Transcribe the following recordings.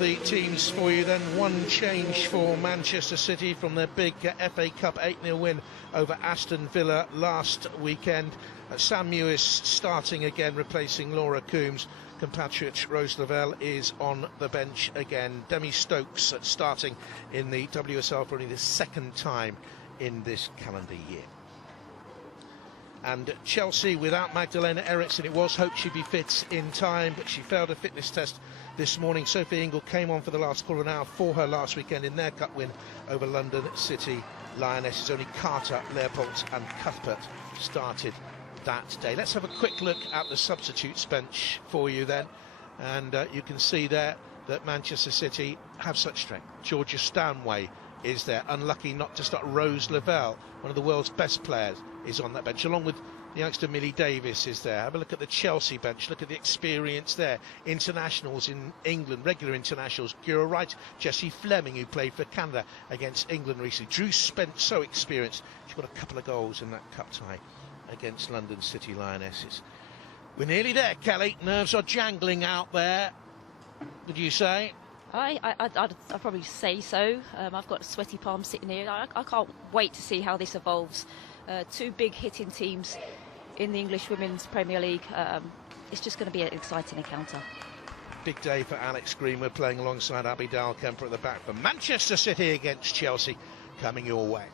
The teams for you then. One change for Manchester City from their big FA Cup 8-0 win over Aston Villa last weekend. Sam Mewis starting again, replacing Laura Coombs. Compatriot Rose Lavelle is on the bench again. Demi Stokes starting in the WSL for only the second time in this calendar year. And Chelsea without Magdalena Eriksson, it was hoped she'd be fit in time, but she failed a fitness test this morning. Sophie Ingle came on for the last quarter of an hour for her last weekend in their cup win over London City Lionesses. Only Carter, Leopold and Cuthbert started that day. Let's have a quick look at the substitutes bench for you then, and you can see there that Manchester City have such strength. Georgia Stanway is there, unlucky not to start. Rose Lavelle, one of the world's best players, is on that bench, along with the youngster Millie Davis is there. Have a look at the Chelsea bench, look at the experience there. Internationals in England, regular internationals, Kira Wright, Jessie Fleming, who played for Canada against England recently. Drew Spence, so experienced, she got a couple of goals in that cup tie against London City Lionesses. We're nearly there, Kelly. Nerves are jangling out there, would you say? I'd probably say so. I've got sweaty palms sitting here. I can't wait to see how this evolves. Two big hitting teams in the English Women's Premier League. It's just going to be an exciting encounter. Big day for Alex Greenwood, playing alongside Abby Dalkemper at the back for Manchester City against Chelsea, coming your way.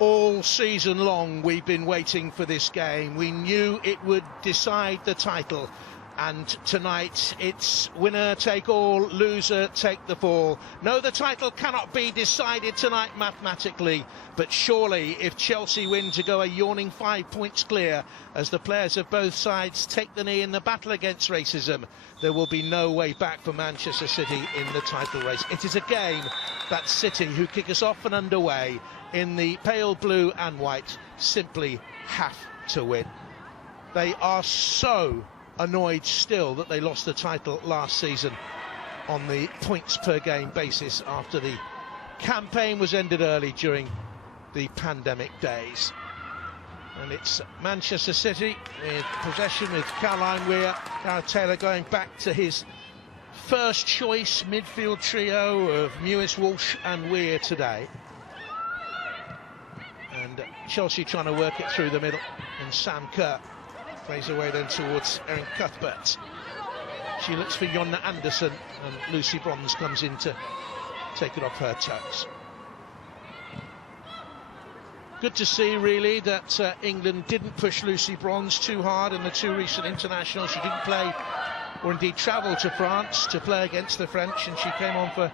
All season long we've been waiting for this game. We knew it would decide the title, and tonight it's winner take all, loser take the fall. No, the title cannot be decided tonight mathematically, but surely if Chelsea win to go a yawning 5 points clear as the players of both sides take the knee in the battle against racism, there will be no way back for Manchester City in the title race. It is a game that City, who kick us off and underway in the pale blue and white, simply have to win. They are so annoyed still that they lost the title last season on the points per game basis after the campaign was ended early during the pandemic days. And it's Manchester City with possession, with Caroline Weir, Gareth Taylor going back to his first choice midfield trio of Mewis, Walsh and Weir today. And Chelsea trying to work it through the middle, and Sam Kerr plays away then towards Erin Cuthbert. She looks for Jonna Andersson, and Lucy Bronze comes in to take it off her toes. Good to see really that England didn't push Lucy Bronze too hard in the two recent internationals. She didn't play, or indeed travel to France to play against the French, and she came on for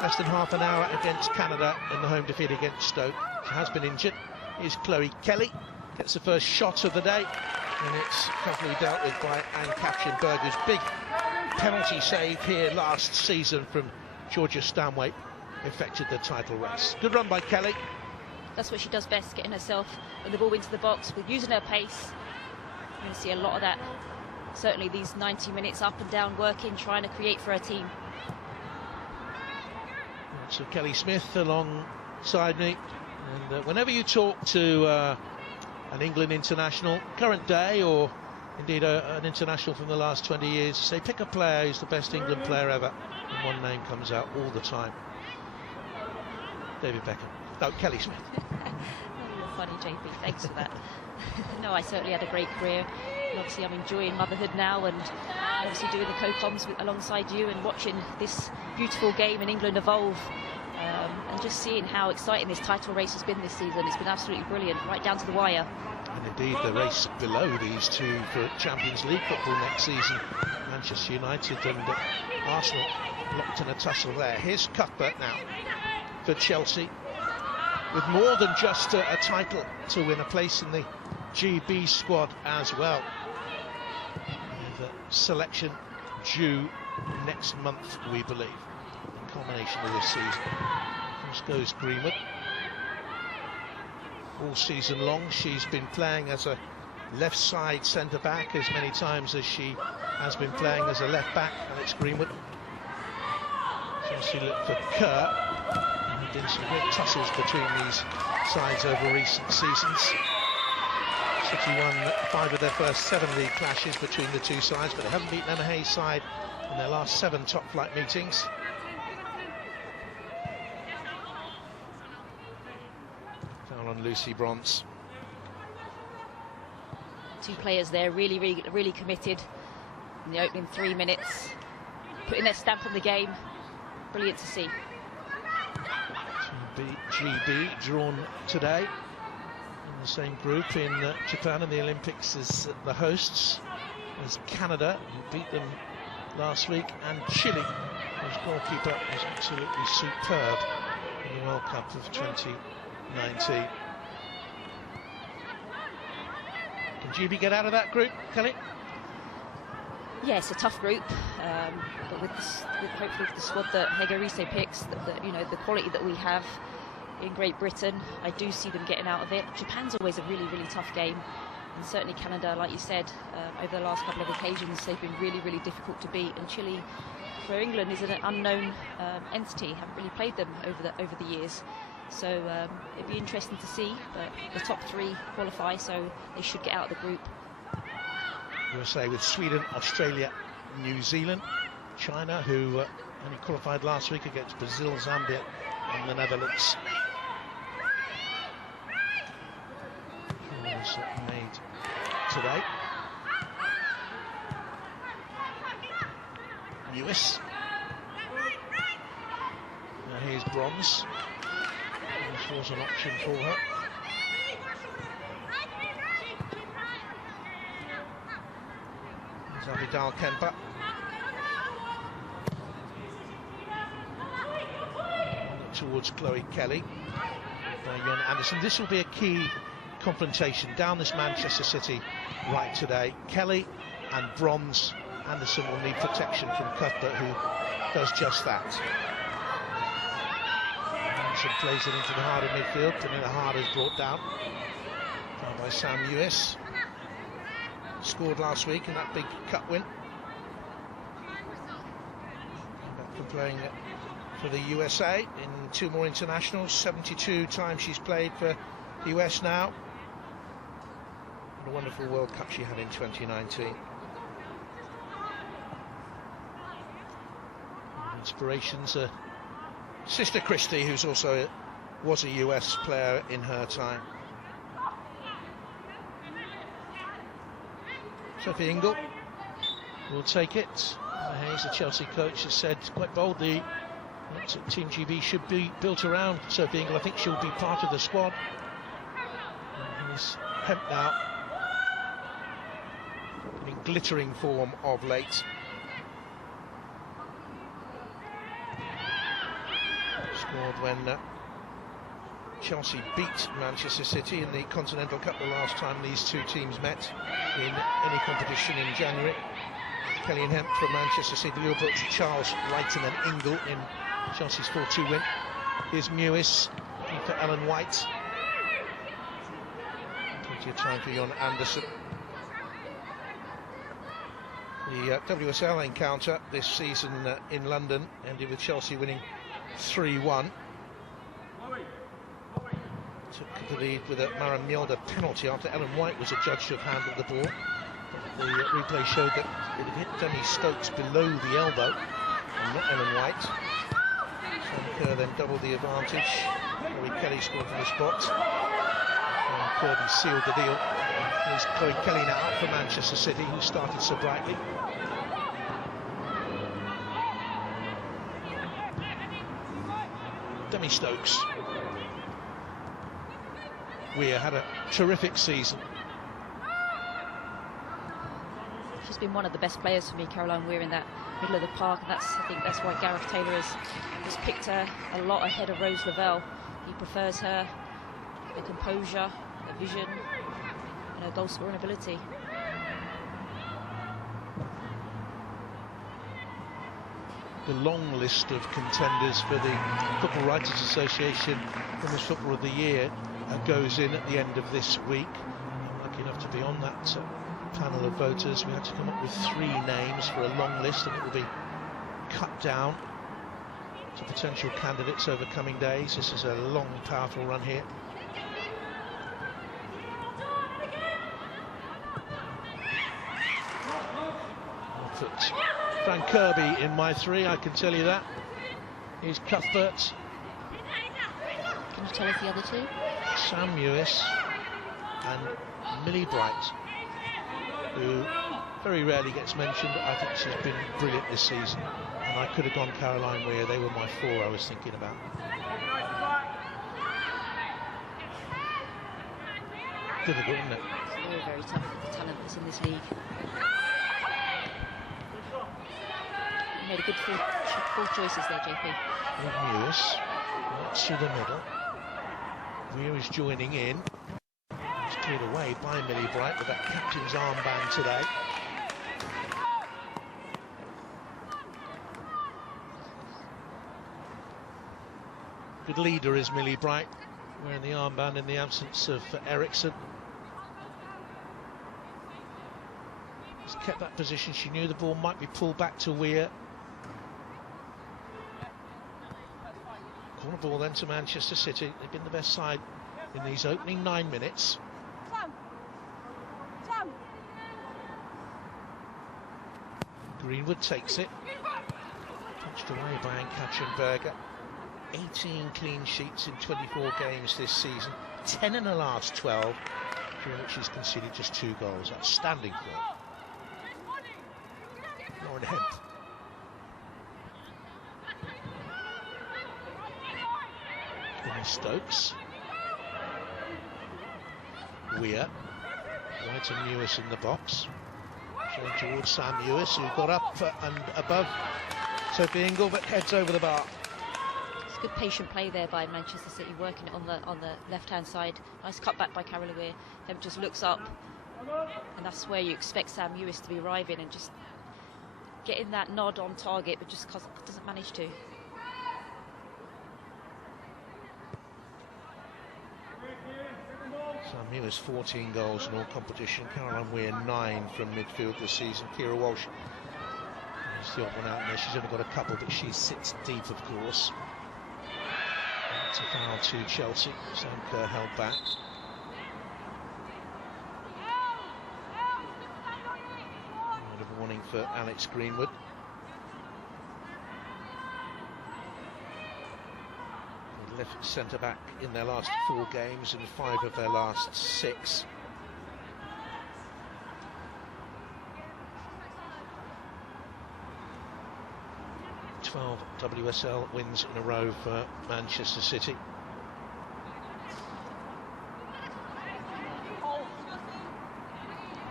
less than half an hour against Canada in the home defeat against Stoke. She has been injured. Here's Chloe Kelly, gets the first shot of the day, and it's carefully dealt with by Anne-Catherine Berger's big penalty save here last season from Georgia Stanway affected the title race. Good run by Kelly. That's what she does best, getting herself and the ball into the box with using her pace. You're going to see a lot of that, certainly these 90 minutes up and down working, trying to create for her team. So Kelly Smith alongside me, and whenever you talk to an England international, current day or indeed an international from the last 20 years, say pick a player who's the best England player ever, and one name comes out all the time: David Beckham. No, Kelly Smith. You're funny, JP, thanks for that. No, I certainly had a great career, and obviously I'm enjoying motherhood now, and obviously doing the co-coms alongside you and watching this beautiful game in England evolve, and just seeing how exciting this title race has been this season. It's been absolutely brilliant, right down to the wire. And indeed the race below these two for Champions League football next season, Manchester United and Arsenal locked in a tussle there. Here's Cuthbert now for Chelsea, with more than just a title to win, a place in the GB squad as well, with a selection due next month, we believe, in combination with this season. First goes Greenwood. All season long she's been playing as a left side centre back as many times as she has been playing as a left back, Alex Greenwood. Chelsea look for Kerr. Been some great tussles between these sides over recent seasons. City won 5 of their first 7 league clashes between the two sides, but they haven't beaten Emma Hayes' side in their last 7 top-flight meetings. Foul on Lucy Bronze. 2 players there really committed in the opening 3 minutes, putting their stamp on the game. Brilliant to see. GB drawn today in the same group in Japan in the Olympics as the hosts, as Canada, who beat them last week, and Chile, whose goalkeeper was absolutely superb in the World Cup of 2019. Can GB get out of that group, Kelly? Yeah, it's a tough group, but hopefully with the squad that Hegarise picks, you know, the quality that we have in Great Britain, I do see them getting out of it. Japan's always a really tough game, and certainly Canada, like you said, over the last couple of occasions, they've been really difficult to beat. And Chile, for England, is an unknown entity. Haven't really played them over the years, so it'd be interesting to see. But the top 3 qualify, so they should get out of the group. USA with Sweden, Australia, New Zealand, China, who only qualified last week against Brazil, Zambia and the Netherlands. Was made today. Lewis. Now here's Bronze. This was an option for her. Abidal Kempa. Towards Chloe Kelly by Jon Anderson. This will be a key confrontation down this Manchester City right today. Kelly and Bronze. Anderson will need protection from Cuthbert, who does just that. Anderson plays it into the heart of midfield. Pernilla Hard is brought down by Sam Lewis. Scored last week in that big cup win. Back from playing for the USA in 2 more internationals. 72 times she's played for the US now. What a wonderful World Cup she had in 2019. Inspirations are sister Christy, who's also was a US player in her time. Sophie Ingle will take it. Hayes, the Chelsea coach, has said quite boldly that Team GB should be built around Sophie Ingle. I think she'll be part of the squad. He's hemped out in glittering form of late. Scored when Chelsea beat Manchester City in the Continental Cup the last time these 2 teams met in any competition in January. Kelly and Hemp for Manchester City, Liverpool, Charles Wrighton and Ingle in Chelsea's 4-2 win. Here's Mewis for Ellen White. Plenty of time for Jon Anderson. The WSL encounter this season in London ended with Chelsea winning 3-1. Took the lead with a Maren Mjolder penalty after Ellen White was adjudged to have handled the ball. The replay showed that it had hit Demi Stokes below the elbow and not Ellen White. Sam Kerr then doubled the advantage. Chloe Kelly scored from the spot. And Kirby sealed the deal. Here's Chloe Kelly now for Manchester City, who started so brightly. Demi Stokes. Weir had a terrific season. She's been one of the best players for me, Caroline Weir, in that middle of the park, and I think that's why Gareth Taylor has picked her a lot ahead of Rose Lavelle. He prefers her, the composure, the vision, and her goal scoring ability. The long list of contenders for the Football Writers Association Women's Football of the Year goes in at the end of this week. I'm lucky enough to be on that panel of voters. We had to come up with 3 names for a long list, and it will be cut down to potential candidates over coming days. This is a long, powerful run here. Cuthbert. Frank Kirby in my 3, I can tell you that. Here's Cuthbert. Can you tell us the other 2? Sam Mewis and Millie Bright, who very rarely gets mentioned, but I think she's been brilliant this season. And I could have gone Caroline Weir. They were my 4 I was thinking about. Difficult, isn't it? It's very, very tough with the talent that's in this league. You made a good 4 choices there, JP. Mewis, right through the middle. Weir is joining in. It's cleared away by Millie Bright with that captain's armband today. Good leader is Millie Bright, wearing the armband in the absence of Eriksson. She's kept that position. She knew the ball might be pulled back to Weir. Corner ball then to Manchester City. They've been the best side in these opening 9 minutes. Greenwood takes it. Punched away by Katzenberger. 18 clean sheets in 24 games this season. 10 in the last 12, during which she's conceded just 2 goals. Outstanding form. Lauren Hemp. Stokes. Weir. White and Mewis in the box. Showing towards Sam Mewis, who got up and above Sophie Ingle, but heads over the bar. It's good patient play there by Manchester City, working it on the left-hand side. Nice cutback by Caroline Weir. Hemp just looks up, and that's where you expect Sam Mewis to be arriving and just getting that nod on target, but just doesn't manage to. Sam Mewis 14 goals in all competition. Caroline Weir 9 from midfield this season. Kira Walsh is the odd one out there. She's only got a couple, but she sits deep, of course. It's a foul to Chelsea. Sam Kerr held back. Word of warning for Alex Greenwood. Left centre back in their last 4 games and 5 of their last 6. Twelve WSL wins in a row for Manchester City.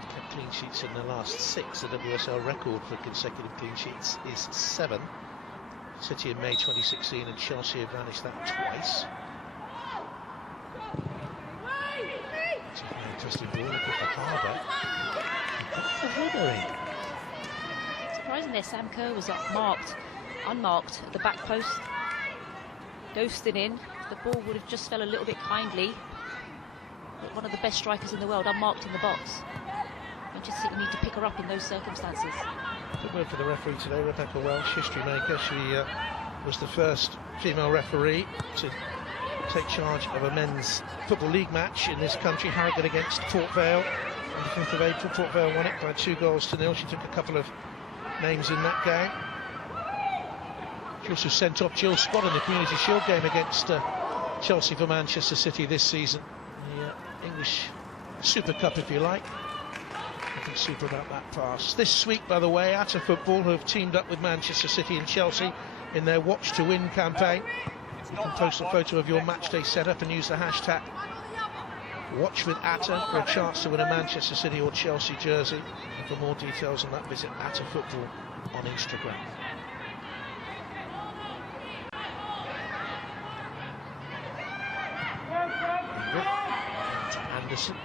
Kept clean sheets in the last 6. The WSL record for consecutive clean sheets is 7. City in May 2016 and Chelsea have managed that twice. It's an interesting ball for Harbour. Got the header in. Surprising there, Sam Kerr was unmarked at the back post. Ghosted in. The ball would have just fell a little bit kindly. But one of the best strikers in the world, unmarked in the box. Manchester City need to pick her up in those circumstances. Good word for the referee today, Rebecca Welsh, history maker. She was the first female referee to take charge of a men's football league match in this country. Harrogate against Port Vale on the 5th of April. Port Vale won it by 2-0. She took a couple of names in that game. She also sent off Jill Scott in the Community Shield game against Chelsea for Manchester City this season. The English Super Cup, if you like. Nothing super about that pass. This week, by the way, Atta Football, who have teamed up with Manchester City and Chelsea in their Watch to Win campaign. You can post a photo of your matchday setup and use the hashtag Watch with Atta for a chance to win a Manchester City or Chelsea jersey. And for more details on that, visit Atta Football on Instagram. Anderson.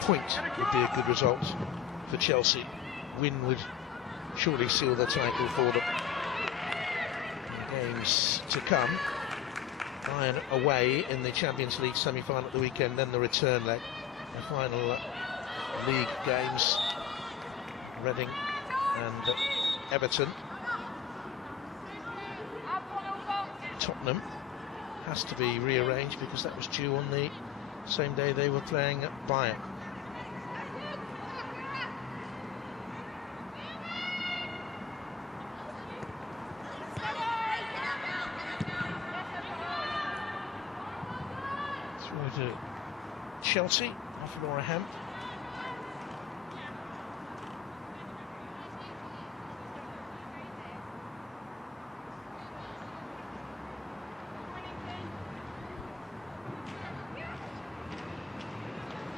Point would be a good result for Chelsea. Win would surely seal the title for them. Games to come. Bayern away in the Champions League semi-final at the weekend, then the return leg. The final league games, Reading and Everton. Tottenham has to be rearranged because that was due on the same day they were playing at Bayern. Through to Chelsea off Laura Hemp.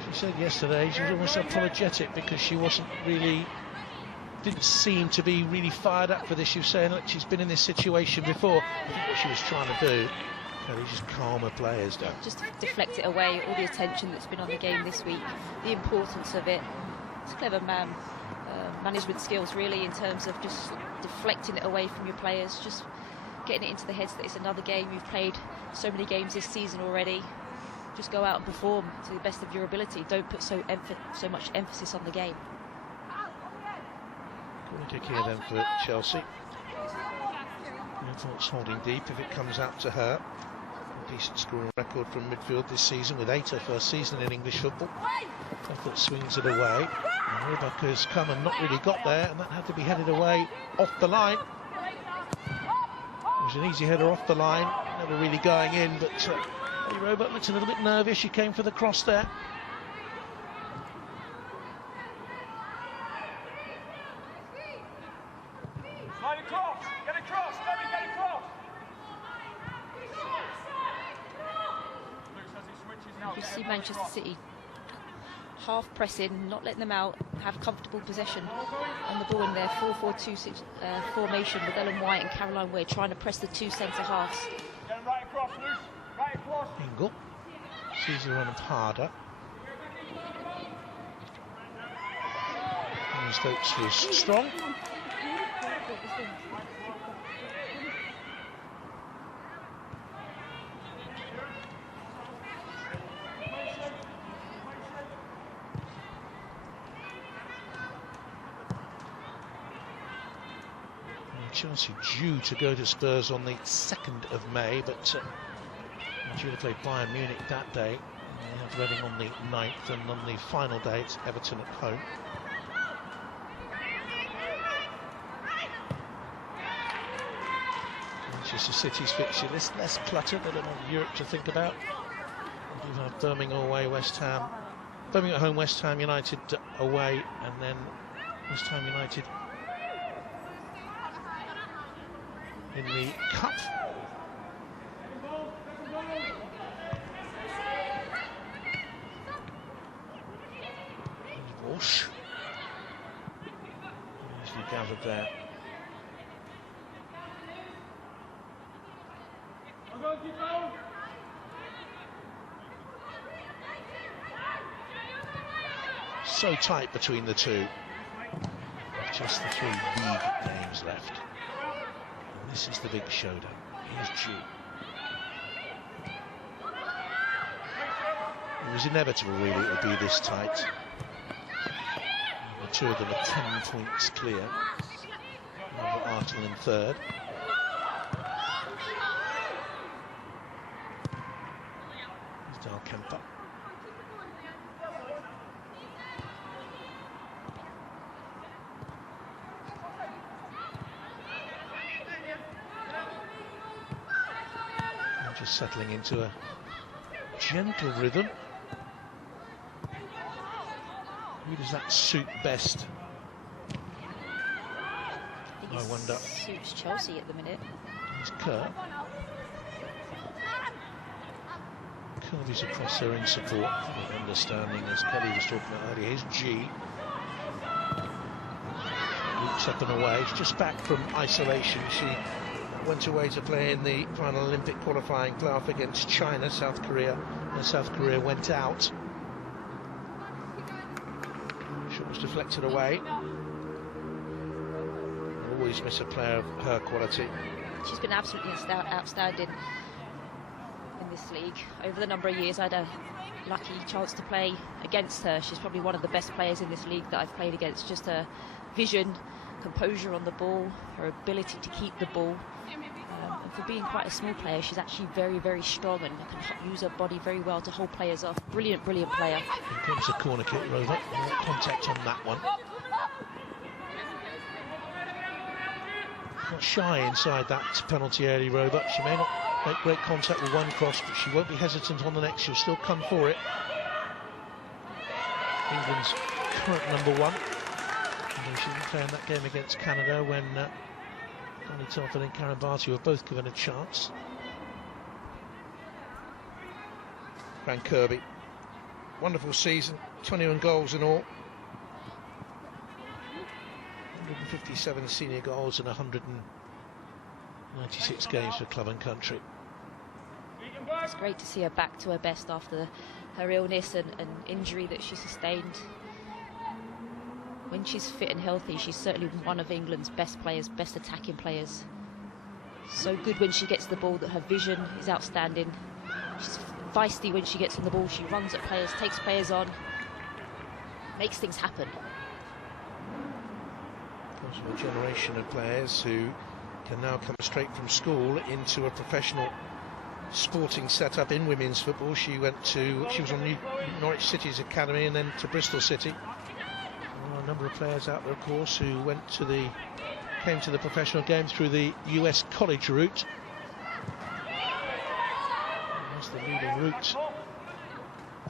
She said yesterday she was almost apologetic because she didn't seem to be really fired up for this. She was saying, look, she's been in this situation before. I think what she was trying to do, just calm her players down. Just deflect it away, all the attention that's been on the game this week, the importance of it. It's clever management skills really in terms of just deflecting it away from your players, just getting it into the heads that it's another game. You've played so many games this season already. Just go out and perform to the best of your ability. Don't put so much emphasis on the game. Corner kick here then for Chelsea. Thoughts holding deep if it comes out to her. A decent scoring record from midfield this season with 8 her first season in English football. Effort swings it away. And Rebecca's come and not really got there, and that had to be headed away off the line. It was an easy header off the line, never really going in, but Roebuck looks a little bit nervous. She came for the cross there. Slide across, get across, let me get across. You see Manchester City half pressing, not letting them out, have comfortable possession on the ball in their 4-4-2 formation with Ellen White and Caroline Ware trying to press the two centre halves. Get right across, Luce. Right across. Ingle sees her run harder. And Stokes is strong. Chelsea due to go to Spurs on the 2nd of May, but due to play Bayern Munich that day. They have Reading on the 9th, and on the final day it's Everton at home. Manchester City's fixture list less cluttered, a little Europe to think about. You have Birmingham away, Birmingham at home, West Ham United away, and then West Ham United in the Cup. Walsh usually gathered there. So tight between the two. Just the 3 league games left. And this is the big showdown. Here's G. It was inevitable, really, it would be this tight. The two of them are 10 points clear over Arsenal in 3rd. Here's Dal Kemper. And just settling into a gentle rhythm. Who does that suit best? I wonder. Suits Chelsea at the minute. It's Kerr. Kirby's across there in support, understanding, as Kelly was talking about earlier. Here's G. Looks up and away. She's just back from isolation. She went away to play in the final Olympic qualifying playoff against China, South Korea, and South Korea went out. Shot was deflected away. Always miss a player of her quality. She's been absolutely outstanding in this league. Over the number of years I had a lucky chance to play against her. She's probably one of the best players in this league that I've played against. Just her vision, composure on the ball, her ability to keep the ball. And for being quite a small player, she's actually very, very strong and can use her body very well to hold players off. Brilliant, brilliant player. Here comes a corner kick, Rover. No contact on that one. Not shy inside that penalty area, Rover. She may not make great contact with one cross, but she won't be hesitant on the next. She'll still come for it. England's current #1. Although she didn't play in that game against Canada when Connie Telford and Karen Barty were both given a chance. Fran Kirby, wonderful season, 21 goals in all. 157 senior goals and 196 games for club and country. It's great to see her back to her best after her illness and injury that she sustained. When she's fit and healthy, she's certainly one of England's best players, best attacking players. So good when she gets the ball that her vision is outstanding. She's feisty when she gets on the ball. She runs at players, takes players on, makes things happen. Comes from a generation of players who can now come straight from school into a professional sporting setup in women's football. She was on Norwich City's academy and then to Bristol City. There are a number of players out there, of course, who came to the professional game through the US college route. That's the leading route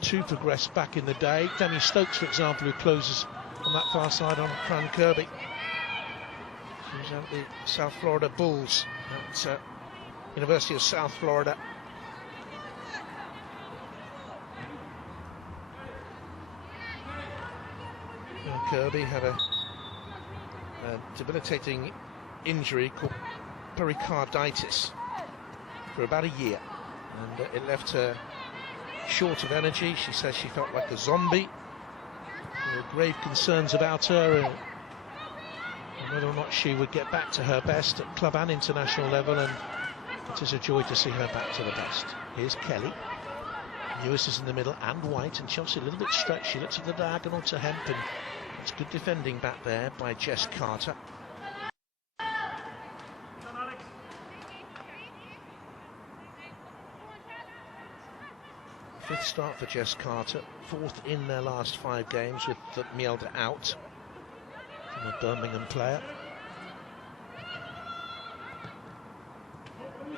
to progress back in the day. Demi Stokes, for example, who closes on that far side on Fran Kirby. She was at the South Florida Bulls at University of South Florida. And Kirby had a debilitating injury called pericarditis for about a year, and it left her short of energy. She says she felt like a zombie. There were grave concerns about her and whether or not she would get back to her best at club and international level, and it is a joy to see her back to the best. Here's Kelly. Lewis is in the middle and White, and Chelsea a little bit stretched. She looks at the diagonal to Hemp, and it's good defending back there by Jess Carter. Fifth start for Jess Carter, fourth in their last 5 games with Mielda out from a Birmingham player.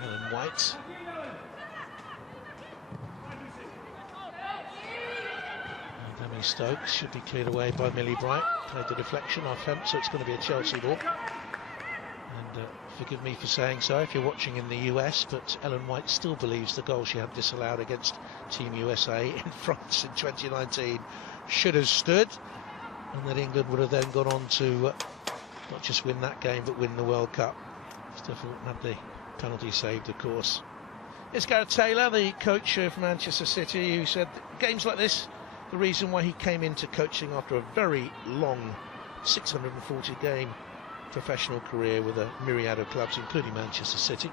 Ellen White. Demi Stokes should be cleared away by Millie Bright. Played the deflection off Hemp, so it's going to be a Chelsea ball. And forgive me for saying so if you're watching in the US, but Ellen White still believes the goal she had disallowed against Team USA in France in 2019 should have stood, and that England would have then gone on to not just win that game but win the World Cup. Stifford had the penalty saved, of course. It's Gareth Taylor, the coach of Manchester City, who said games like this, the reason why he came into coaching after a very long 640 game professional career with a myriad of clubs, including Manchester City.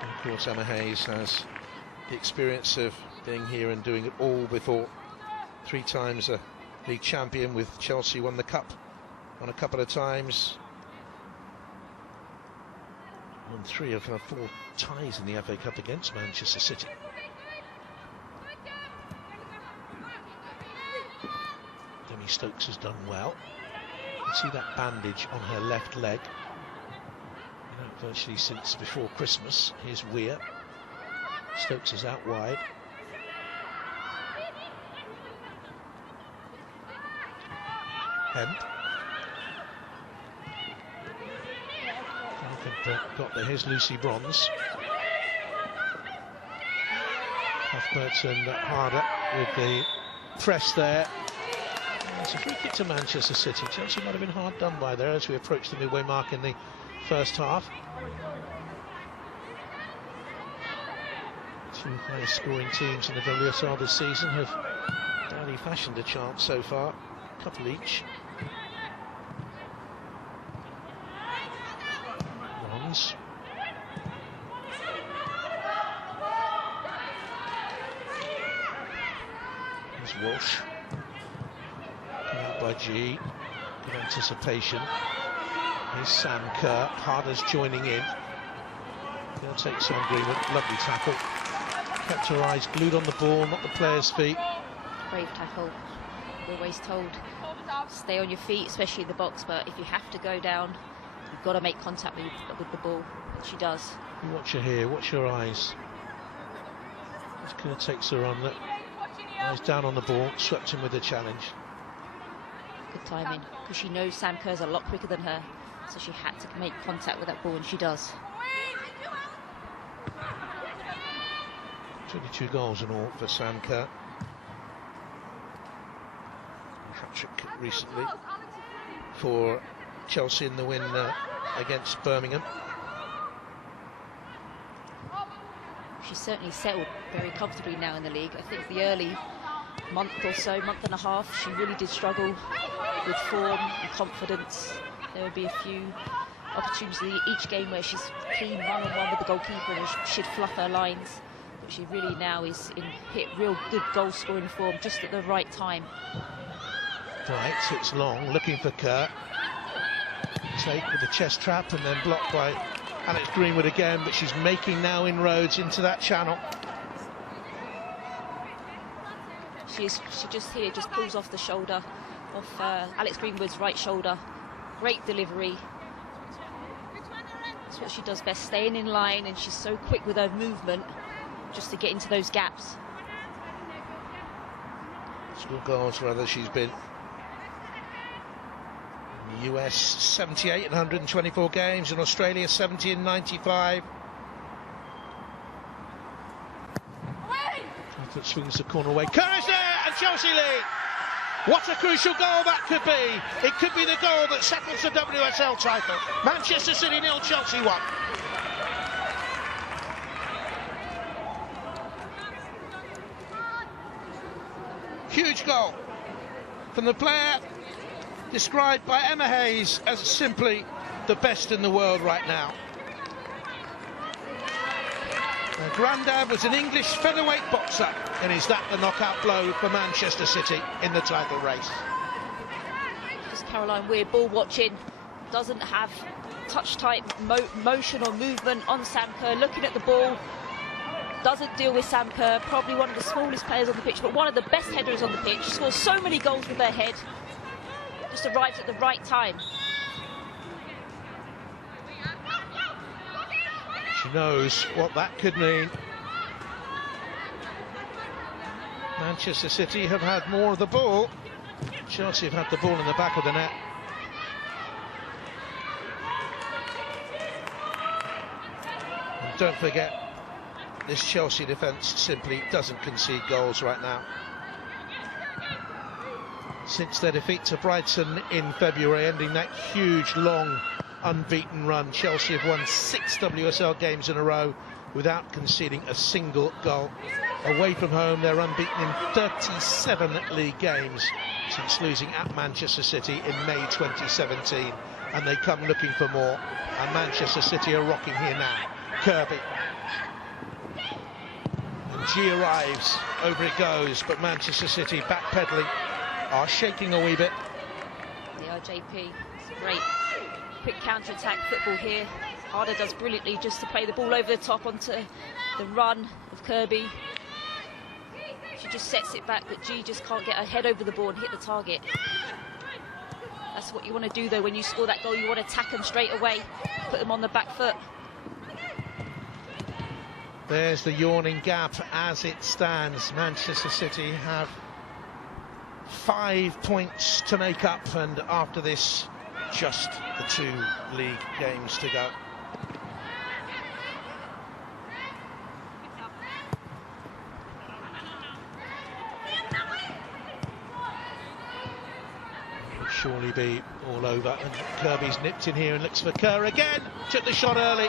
And of course, Emma Hayes has the experience of being here and doing it all before. 3 times a league champion with Chelsea, won the cup on a couple of times. Won 3 of her 4 ties in the FA Cup against Manchester City. Demi Stokes has done well. You can see that bandage on her left leg. Virtually since before Christmas. Here's Weir. Stokes is out wide. Hemp. Got there. Here's Lucy Bronze. Cuthbertson harder with the press there. It's a free kick to Manchester City. Chelsea might have been hard done by there as we approach the midway mark in the first half. 2 highest scoring teams in the WSL this season have barely fashioned a chance so far. A couple each. Bronze. There's Walsh. by G. Good anticipation. Here's Sam Kerr. Harder's joining in. He'll take Sam Greenwood. Lovely tackle. Kept her eyes glued on the ball, not the player's feet. Brave tackle. We're always told, stay on your feet, especially in the box, but if you have to go down, you've got to make contact with the ball. And she does. You watch her here, watch her eyes. Just kind of takes her on. Eyes down on the ball, swept in with the challenge. Good timing, because she knows Sam Kerr's a lot quicker than her, so she had to make contact with that ball, and she does. 22 goals in all for Sam Kerr. Hat-trick recently for Chelsea in the win against Birmingham. She's certainly settled very comfortably now in the league. I think the early month or so, month and a half, she really did struggle with form and confidence. There would be a few opportunities each game where she's clean one-on-one with the goalkeeper and she'd fluff her lines. But she really now is hit real good goal-scoring form just at the right time. Right, it's long, looking for Kerr. Take with the chest trap and then blocked by Alex Greenwood again, but she's making now inroads into that channel. She just pulls off the shoulder, off Alex Greenwood's right shoulder. Great delivery. That's what she does best, staying in line, and she's so quick with her movement just to get into those gaps. Scored goals, rather, she's been in the US 78 in 124 games, in Australia 70 in 95. That swings the corner away. Kerr's there, and Chelsea lead. What a crucial goal that could be. It could be the goal that settles the WSL title. Manchester City 0, Chelsea 1. Huge goal from the player described by Emma Hayes as simply the best in the world right now. Her granddad was an English featherweight boxer, and is that the knockout blow for Manchester City in the title race? Just Caroline Weir, ball watching, doesn't have touch-type motion or movement on Sam Kerr, looking at the ball, doesn't deal with Sam Kerr, probably one of the smallest players on the pitch, but one of the best headers on the pitch, scores so many goals with her head, just arrives at the right time. She knows what that could mean. Manchester City have had more of the ball. Chelsea have had the ball in the back of the net. And don't forget, this Chelsea defence simply doesn't concede goals right now. Since their defeat to Brighton in February, ending that huge, long, unbeaten run, Chelsea have won 6 WSL games in a row without conceding a single goal. Away from home, they're unbeaten in 37 league games since losing at Manchester City in May 2017, and they come looking for more, and Manchester City are rocking here now. Kirby, and G arrives, over it goes, but Manchester City backpedaling, are shaking a wee bit. The RJP, it's great quick counter-attack football here. Harder does brilliantly just to play the ball over the top onto the run of Kirby. She just sets it back, but G just can't get her head over the ball and hit the target. That's what you want to do though when you score that goal. You want to attack them straight away, put them on the back foot. There's the yawning gap as it stands. Manchester City have 5 points to make up, and after this, just the 2 league games to go. It'll surely be all over, and Kirby's nipped in here and looks for Kerr again. Took the shot early,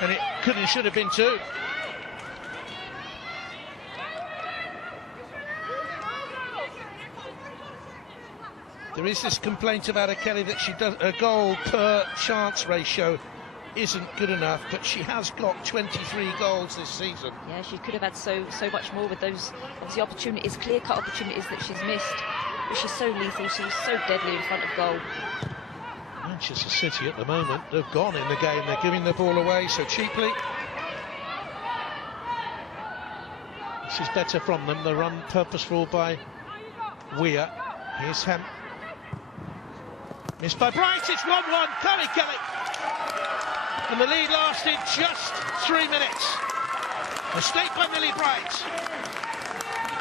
and it could and should have been 2. There is this complaint about her, Kelly, that she does a goal per chance ratio isn't good enough, but she has got 23 goals this season. Yeah, she could have had so much more with those obviously opportunities, clear-cut opportunities that she's missed. but she's so lethal, she's so deadly in front of goal. Manchester City at the moment, they've gone in the game, they're giving the ball away so cheaply. This is better from them, the run purposeful by Weir. Here's Hemp. Missed by Bright, it's 1-1, Chloe Kelly. And the lead lasted just 3 minutes. Mistake by Millie Bright.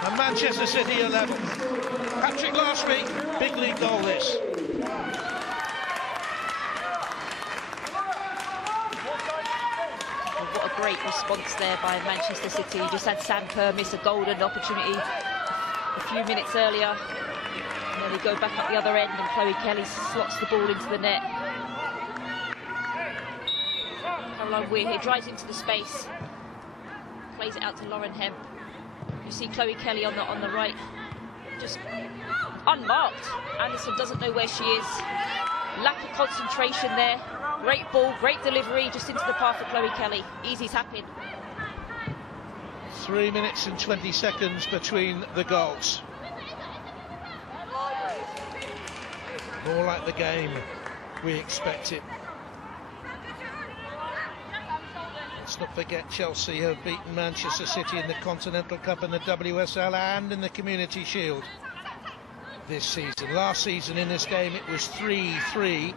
And Manchester City are level. Patrick last week, big league goal this. What a great response there by Manchester City. Just had Sam Kerr miss a golden opportunity a few minutes earlier. And then they go back up the other end and Chloe Kelly slots the ball into the net. Caroline Weir here drives into the space. Plays it out to Lauren Hemp. You see Chloe Kelly on the right, just unmarked. Anderson doesn't know where she is. Lack of concentration there. Great ball, great delivery, just into the path for Chloe Kelly. Easy tap in. 3 minutes and 20 seconds between the goals. More like the game we expect it. Let's not forget Chelsea have beaten Manchester City in the Continental Cup and the WSL and in the Community Shield this season. Last season in this game it was 3-3.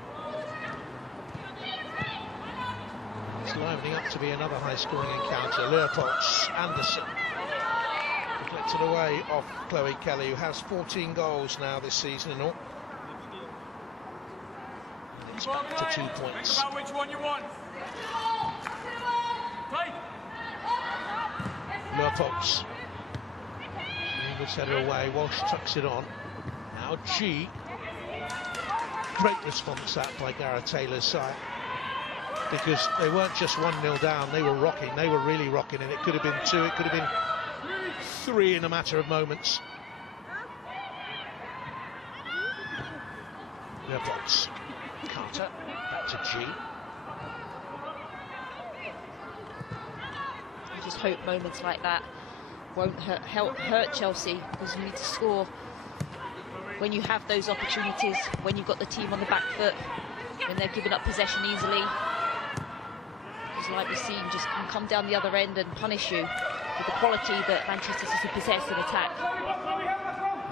It's livening up to be another high-scoring encounter. Leopolds, Anderson deflected away off Chloe Kelly, who has 14 goals now this season in all. And it's back to 2 points. Think about which one you want. Leopolds. Greenwood's header away. Walsh tucks it on. Now G. Great response that by Gareth Taylor's side. Because they weren't just 1-0 down, they were rocking, they were really rocking, and it could have been 2, it could have been 3 in a matter of moments. Leopolds. Carter, back to G. I just hope moments like that won't hurt Chelsea, because you need to score when you have those opportunities, when you've got the team on the back foot, when they're giving up possession easily. Like we've seen, just can come down the other end and punish you with the quality that Manchester City possess in attack.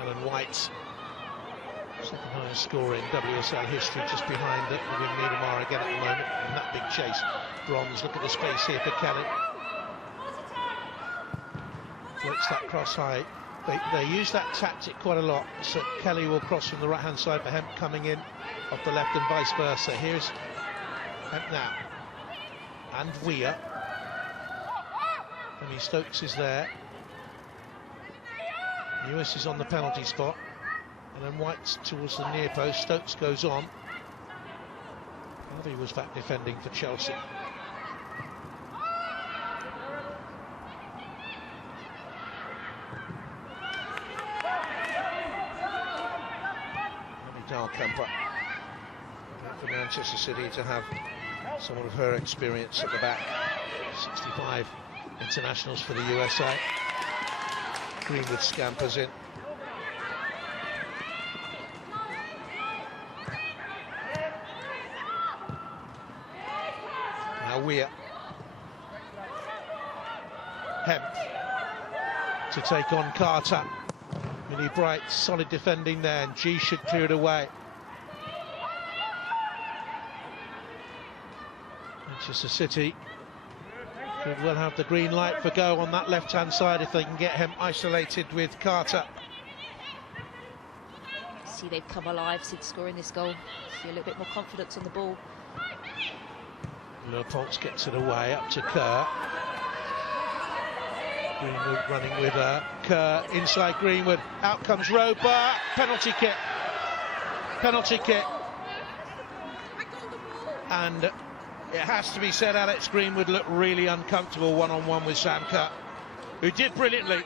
Ellen White, second highest scorer in WSL history, just behind it, with Niedermayer again at the moment, and that big chase. Bronze, look at the space here for Kelly. Floats that cross high. They use that tactic quite a lot, so Kelly will cross from the right hand side for Hemp coming in off the left and vice versa. Here's Hemp now. And Weir. Amy Stokes is there. Lewis is on the penalty spot. And then White's towards the near post. Stokes goes on. Harvey was back defending for Chelsea. Dalkamper for Manchester City to have someone of her experience at the back. 65 internationals for the USA. Greenwood scampers in. Now Weir. Hemp to take on Carter. Millie Bright, solid defending there, and G should clear it away. Manchester City could well have the green light for go on that left-hand side if they can get him isolated with Carter. See, they've come alive since scoring this goal. See a little bit more confidence on the ball. Leopolds gets it away, up to Kerr. Greenwood running with Kerr inside Greenwood. Out comes Roba. Penalty kick. Penalty kick. And it has to be said, Alex, Greenwood looked really uncomfortable one-on-one with Sam Kerr, who did brilliantly.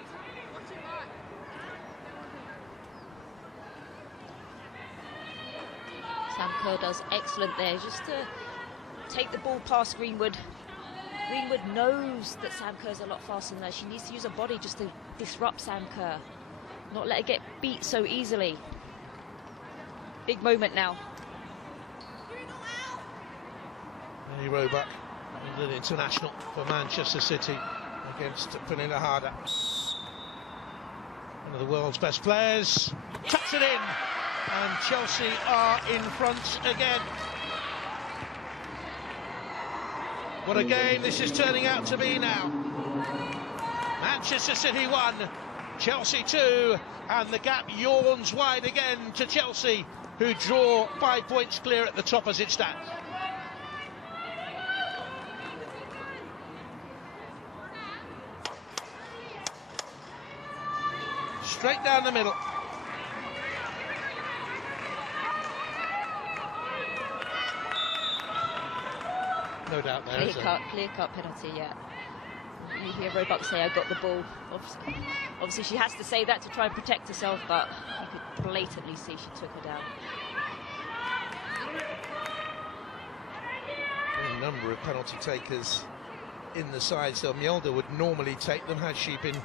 Sam Kerr does excellent there, just to take the ball past Greenwood. Greenwood knows that Sam Kerr's a lot faster than her. She needs to use her body just to disrupt Sam Kerr, not let her get beat so easily. Big moment now. Ellie Roebuck, England international for Manchester City against Pernilla Harder. One of the world's best players. Tucks it in, and Chelsea are in front again. What a game this is turning out to be now. Manchester City 1, Chelsea 2, and the gap yawns wide again to Chelsea, who draw 5 points clear at the top as it stands. Straight down the middle. No doubt there. Clear cut penalty, yeah. You hear Roebuck say, "I got the ball." Obviously, she has to say that to try and protect herself, but you could blatantly see she took her down. A number of penalty takers in the side, so Mjelde would normally take them had she been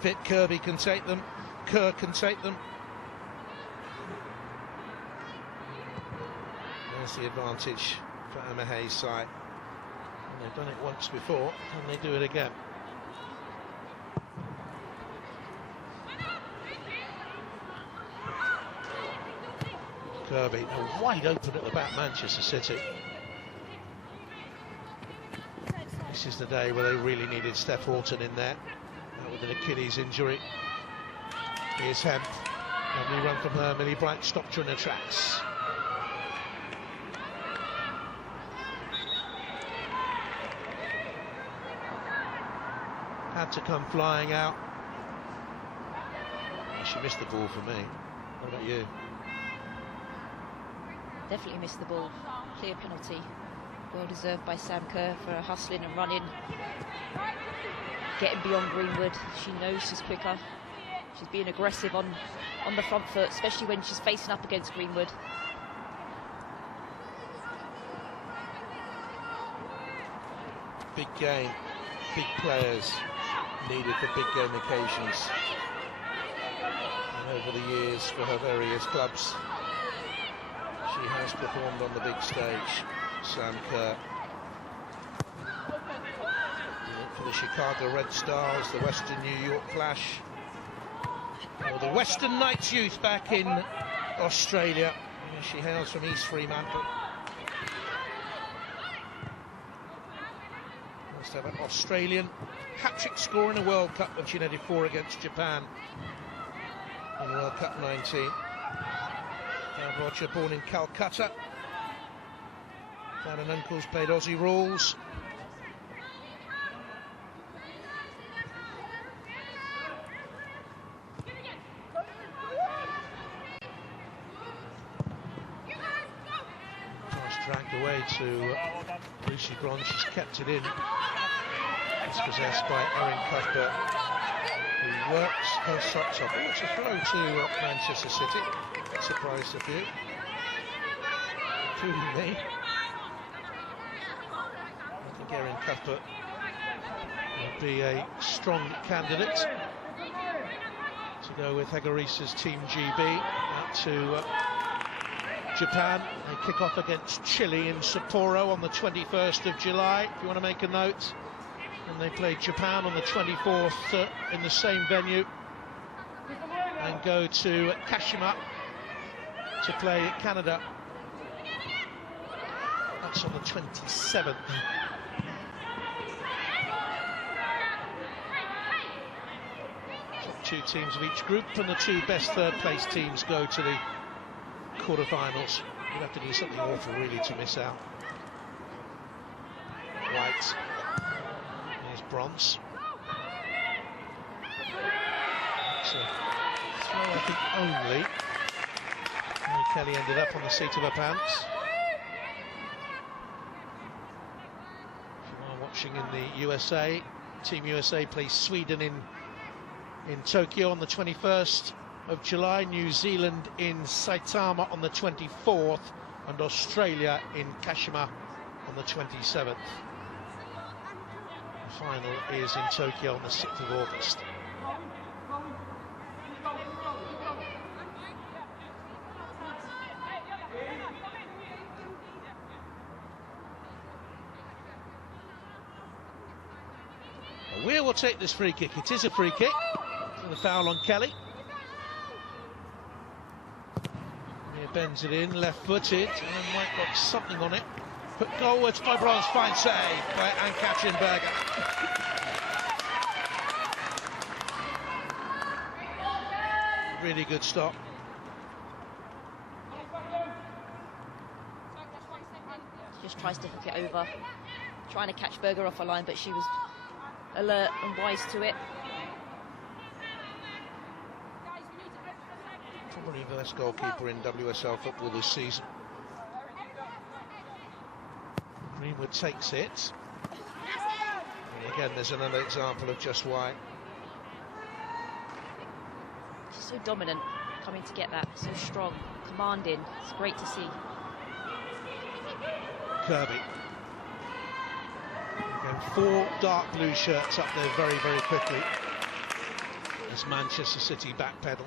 fit. Kirby can take them. Kerr can take them. There's the advantage for Emma Hayes' side. And they've done it once before, and they do it again. Kirby wide open at the back, Manchester City. This is the day where they really needed Steph Horton in there, with an Achilles injury. Here's Hemp. Lovely run from her. Millie Bright stopped her in her tracks. Had to come flying out. She missed the ball for me. What about you? Definitely missed the ball. Clear penalty. Well deserved by Sam Kerr for hustling and running. Getting beyond Greenwood. She knows she's quicker. She's being aggressive on the front foot, especially when she's facing up against Greenwood. Big game, big players needed for big game occasions. And over the years for her various clubs, she has performed on the big stage. Sam Kerr. For the Chicago Red Stars, the Western New York Flash, or the Western Knights youth back in Australia. She hails from East Fremantle. Must have an Australian hat-trick score in a World Cup when she netted 4 against Japan in World Cup 19. Now Roger, born in Calcutta. Dad and uncles played Aussie rules. Dragged away to Lucy Bron. She's kept it in. It's possessed by Erin Cuthbert, who works her socks off. Oh, it's a throw to Manchester City. That surprised a few, including me. I think Erin Cuthbert would be a strong candidate to go with Hegarisa's Team GB out to Japan. They kick off against Chile in Sapporo on the 21st of July, if you want to make a note. And they play Japan on the 24th in the same venue. And go to Kashima to play Canada. That's on the 27th. Top 2 teams of each group, and the 2 best third-place teams go to the quarterfinals. You'd have to do something awful really to miss out. Right. There's Bronze. So, throw, I think, only. Mary Kelly ended up on the seat of her pants. If you are watching in the USA, Team USA plays Sweden in Tokyo on the 21st of July, New Zealand in Saitama on the 24th, and Australia in Kashima on the 27th. The final is in Tokyo on the 6th of August. will take this free kick. It is a free kick. For the foul on Kelly. He bends it in, left-footed, and White got something on it. Put goalwards by Bronze, fine save by Ann-Katrin Berger. Really good stop. Just tries to hook it over, trying to catch Berger off a line, but she was alert and wise to it. Probably the best goalkeeper in WSL football this season. Greenwood takes it. And again, there's another example of just why. She's so dominant, coming to get that, so strong, commanding. It's great to see. Kirby. Again, 4 dark blue shirts up there very, very quickly as Manchester City backpedal.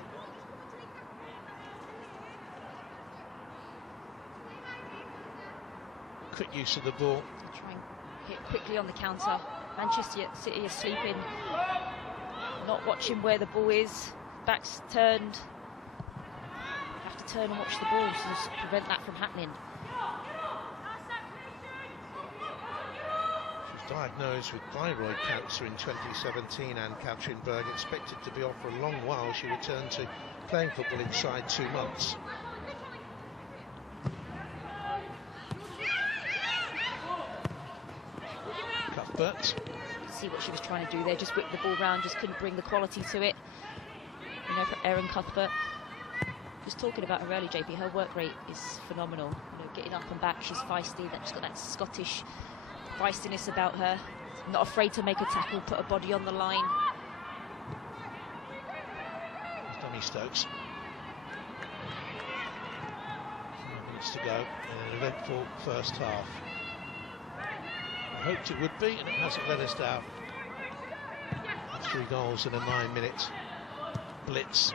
Quick use of the ball. Try and hit quickly on the counter. Manchester City is sleeping, not watching where the ball is. Back's turned. Have to turn and watch the ball to prevent that from happening. She was diagnosed with thyroid cancer in 2017, and Ann-Katrin Berger expected to be off for a long while. She returned to playing football inside 2 months. Cuthbert. See what she was trying to do there, just whip the ball round, just couldn't bring the quality to it. You know, for Erin Cuthbert. Just talking about her early, JP, her work rate is phenomenal. You know, getting up and back, she's feisty, she's got that Scottish feistiness about her. Not afraid to make a tackle, put her body on the line. Dummy Stokes. 5 minutes to go in an eventful first half. I hoped it would be, and it hasn't let us down. 3 goals in a 9-minute blitz.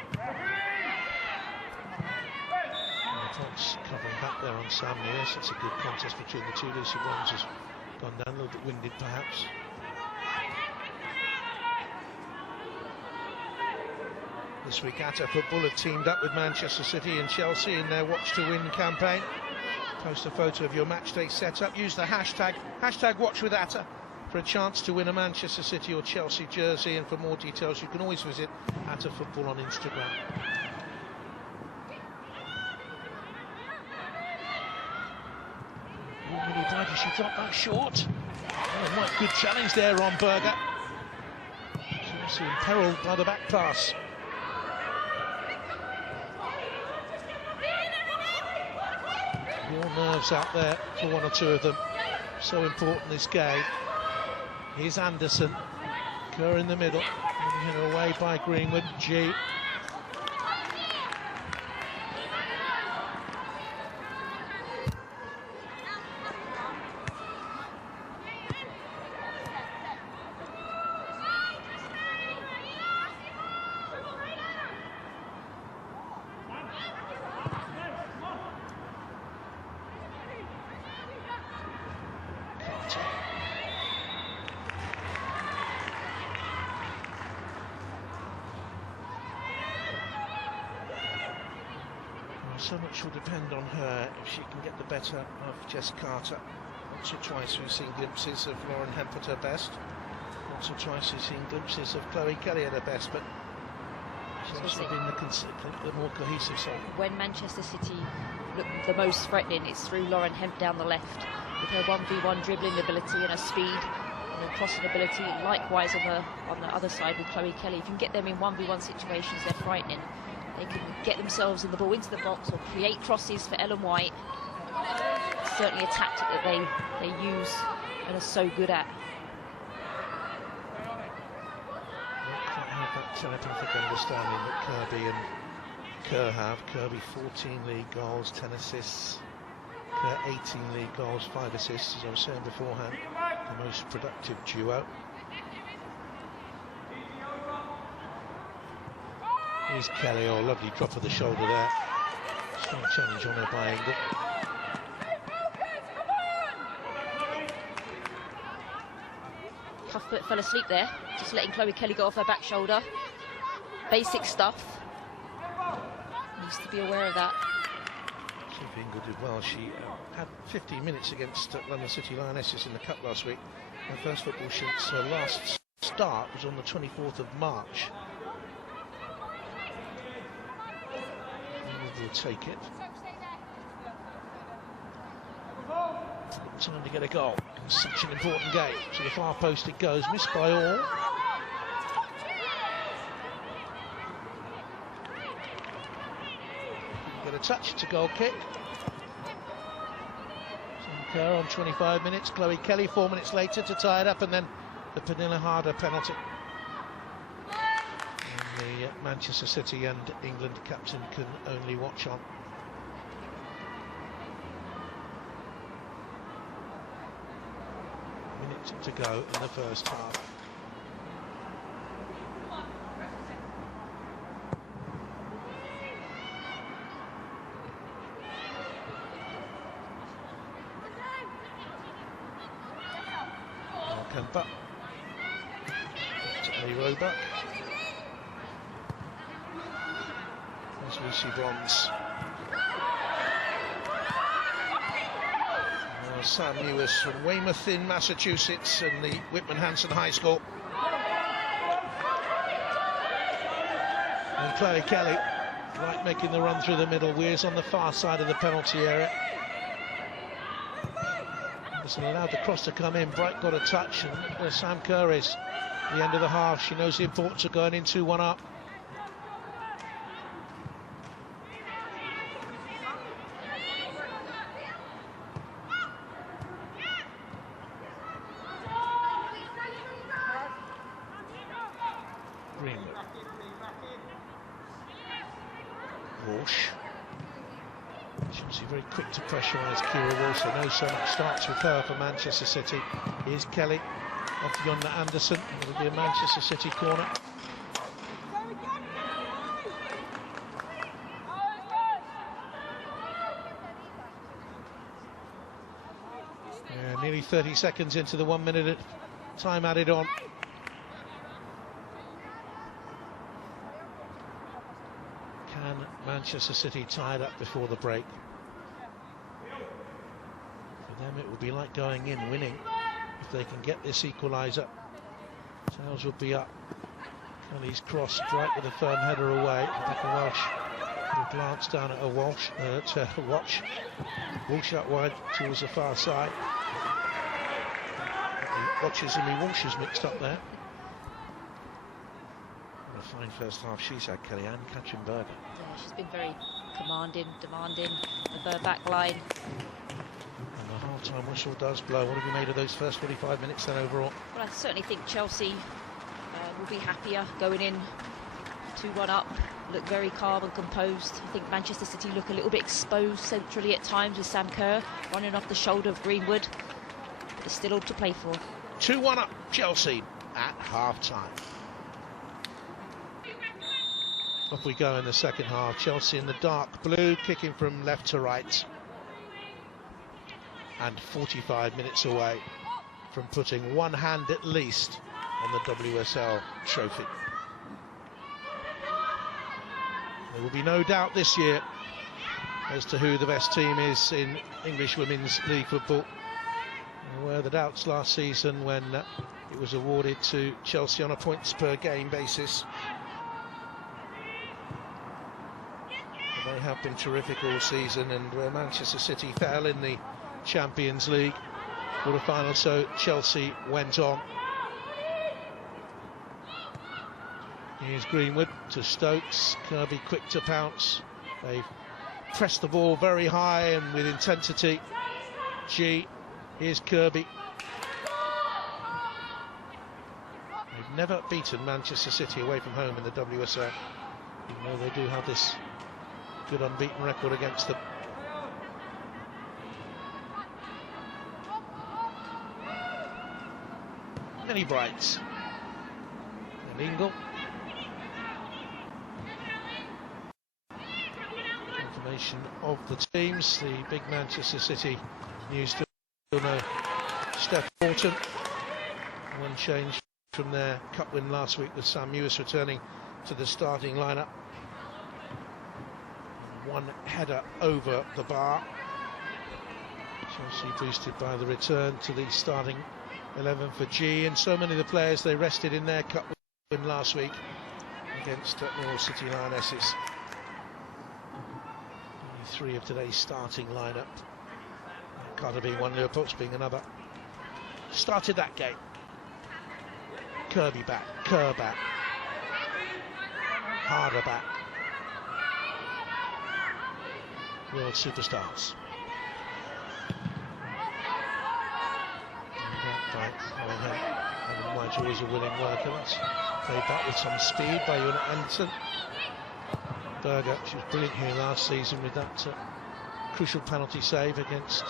Fox covering back there on Sam Lewis. It's a good contest between the two. Lucy Bronze has gone down, a little bit winded perhaps. This week Atta Football have teamed up with Manchester City and Chelsea in their Watch to Win campaign. Post a photo of your matchday setup. Use the hashtag #WatchWithAtta for a chance to win a Manchester City or Chelsea jersey. And for more details, you can always visit Atta Football on Instagram. Really bad as she dropped that short. Oh, quite good challenge there on Berger. She's also imperiled by the back pass. Real nerves out there for one or two of them. So important this game. Here's Anderson. Kerr in the middle. Getting away by Greenwood. G. So much will depend on her if she can get the better of Jess Carter. Once or twice we've seen glimpses of Lauren Hemp at her best. Once or twice we've seen glimpses of Chloe Kelly at her best, but she's also been the more cohesive side. When Manchester City look the most threatening, it's through Lauren Hemp down the left, with her 1v1 dribbling ability and her speed and her crossing ability. Likewise on the other side with Chloe Kelly. If you can get them in 1v1 situations, they're frightening. They can get themselves in the ball into the box or create crosses for Ellen White. It's certainly a tactic that they use and are so good at. Not quite had that telepathic understanding that Kirby and Kerr have. Kirby 14 league goals, 10 assists. Kerr 18 league goals, 5 assists, as I was saying beforehand. The most productive duo. Here's Kelly, oh, lovely drop of the shoulder there. Strong challenge on her by Engel. Cuthbert fell asleep there, just letting Chloe Kelly go off her back shoulder. Basic stuff. Needs to be aware of that. Sophie Ingle did well. She had 15 minutes against London City Lionesses in the Cup last week. Her first football since her last start was on the 24th of March. Ingle will take it. Time to get a goal in such an important game. To the far post it goes, missed by all. Get a touch, it's a goal kick. Kerr on 25 minutes, Chloe Kelly 4 minutes later to tie it up, and then the Pernilla Harder penalty. And the Manchester City and England captain can only watch on. Minute to go in the first half. Kemper to A. Roebuck. There's Lucy Bronze. Sam Lewis from Weymouth in Massachusetts and the Whitman Hanson High School. And Chloe Kelly, right, making the run through the middle. Weir's on the far side of the penalty area. Hasn't allowed the cross to come in. Bright got a touch, and where Sam Kerr is, the end of the half, she knows the importance of going in 2-1 up. Greenwood. Walsh. She's very quick to pressurise Kira Walsh. I know so much starts with her for Manchester City. Here's Kelly off Jonna Anderson. It'll be a Manchester City corner. Nearly 30 seconds into the 1 minute time added on. Can Manchester City tie it up before the break? For them it will be like going in winning. If they can get this equaliser, Sales will be up. Kelly's cross, Bright with a firm header away. Rebecca Welsh will glance down at her Walsh, watch. Walsh out wide towards the far side. The watches and the Walshes mixed up there. What a fine first half she's had, Kelly Ann Katrin-Berger. Yeah, she's been very commanding, demanding of her back line. And the half-time whistle does blow. What have you made of those first 45 minutes then overall? Well, I certainly think Chelsea will be happier going in 2-1 up, look very calm and composed. I think Manchester City look a little bit exposed centrally at times with Sam Kerr running off the shoulder of Greenwood. But there's still all to play for. 2-1 up Chelsea at half-time. Off we go in the second half. Chelsea in the dark blue, kicking from left to right. And 45 minutes away from putting one hand at least on the WSL trophy. There will be no doubt this year as to who the best team is in English Women's League football. There were the doubts last season when it was awarded to Chelsea on a points per game basis. They have been terrific all season, and where Manchester City fell in the Champions League quarter-final, so Chelsea went on. Here's Greenwood to Stokes. Kirby quick to pounce. They've pressed the ball very high and with intensity. Here's Kirby. They've never beaten Manchester City away from home in the WSL, even though they do have this good unbeaten record against them. Many Brights. And Ingle. Confirmation of the teams. The big Manchester City news to know Steph Morton. One change from their cup win last week with Sam Lewis returning to the starting lineup. One header over the bar. Chelsea boosted by the return to the starting 11 for G, and so many of the players they rested in their cup win last week against Norwich City Lionesses. Only three of today's starting lineup, Carter being one, Leopold being another, started that game. Kirby back, Kerr back, Harder back. World superstars. White's always a winning worker. That's played back with some speed by Una Anderson. Berger, she was brilliant here last season with that crucial penalty save against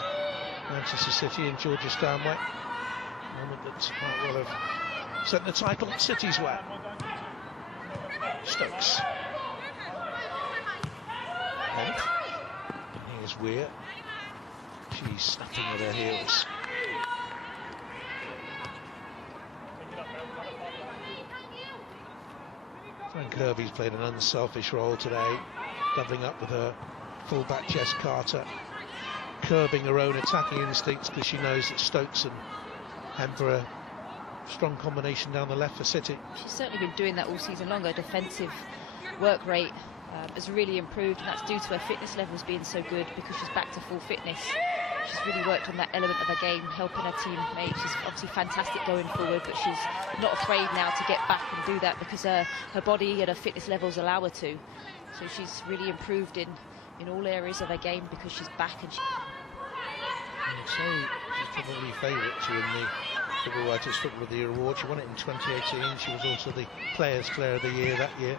Manchester City and Georgia Stanway. A moment that might well have sent the title City's way. Stokes. And here's Weir. She's snapping at her heels. Fran Kirby's played an unselfish role today, doubling up with her full-back Jess Carter, curbing her own attacking instincts because she knows that Stokes and Hemp are a strong combination down the left for City. She's certainly been doing that all season long. Her defensive work rate has really improved, and that's due to her fitness levels being so good because she's back to full fitness. She's really worked on that element of her game, helping her teammates. She's obviously fantastic going forward, but she's not afraid now to get back and do that because her body and her fitness levels allow her to. So she's really improved in all areas of her game because she's back. And I'd say she's probably favourite to win the Football Writers Football of the Year award. She won it in 2018. She was also the Players' Player of the Year that year.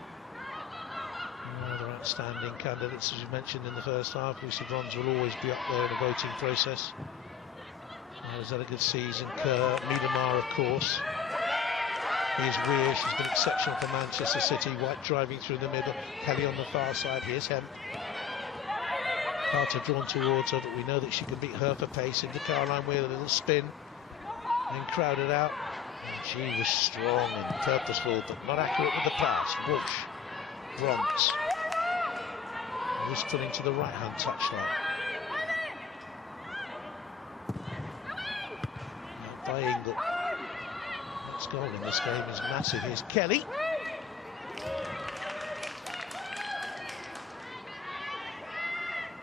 Other outstanding candidates, as you mentioned in the first half. Lucy Bronze will always be up there in the voting process. Has had a good season. Kerr, Miedemar, of course. Here's Weir, she's been exceptional for Manchester City. White driving through the middle, Kelly on the far side. Here's Hemp. Carter drawn towards her, but we know that she can beat her for pace. Into Caroline Weir, a little spin, and crowded out. And she was strong and purposeful, but not accurate with the pass. Walsh, Bronze. Was putting to the right-hand touchline. Buying that next goal in this game is massive. Here's Kelly.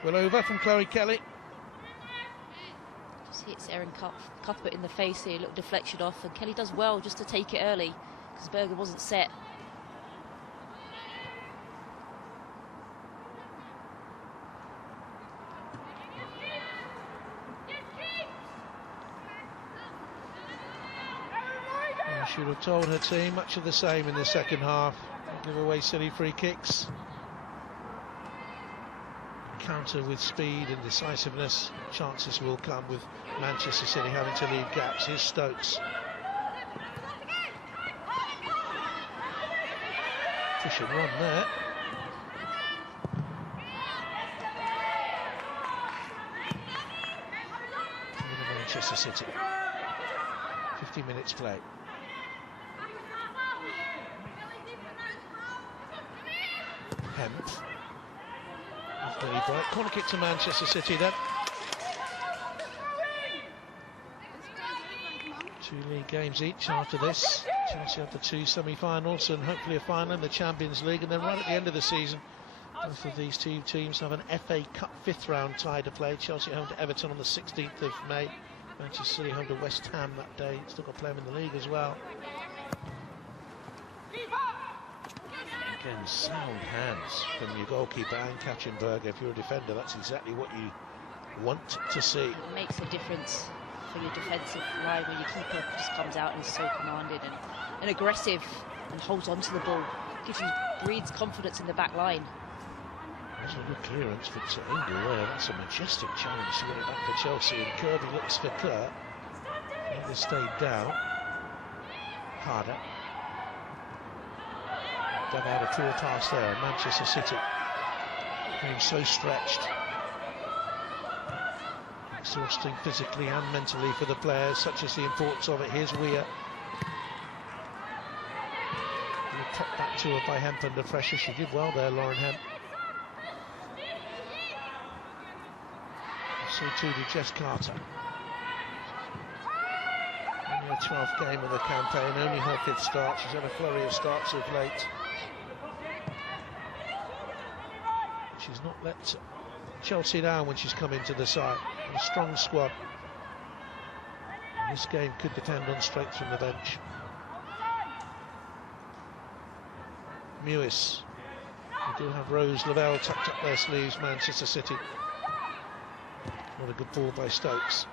Well over from Chloe Kelly. Just hits Erin Cuthbert in the face here, a little deflection off, and Kelly does well just to take it early because Berger wasn't set. She would have told her team much of the same in the second half. Give away silly free kicks. Counter with speed and decisiveness. Chances will come with Manchester City having to leave gaps. Here's Stokes. Push and run there. Manchester City. 50 minutes play. Hemp. Really bright. Corner kick to Manchester City then. 2 league games each after this. Chelsea have the 2 semi-finals and hopefully a final in the Champions League, and then right at the end of the season both of these 2 teams have an FA Cup 5th round tie to play. Chelsea home to Everton on the 16th of May. Manchester City home to West Ham that day. Still got to play them in the league as well. Again, sound hands from your goalkeeper and Katrin Berger. If you're a defender, that's exactly what you want to see. It makes a difference for your defensive line when your keeper just comes out and is so commanded and aggressive and holds on to the ball. Breeds confidence in the back line. That's a good clearance for Engel there. That's a majestic challenge to get it back for Chelsea. And Kirby looks for Kerr. Never stayed down. Harder. Dug out a poor pass there. Manchester City being so stretched. Exhausting physically and mentally for the players, such as the importance of it. Here's Weir. Popped back to her by Hemp under pressure. She did well there, Lauren Hemp. So too did Jess Carter. Only her 12th game of the campaign, only her 5th start. She's had a flurry of starts of late. She's not let Chelsea down when she's come into the side. A strong squad. And this game could depend on strength from the bench. Mewis. We do have Rose Lavelle tucked up their sleeves, Manchester City. What a good ball by Stokes.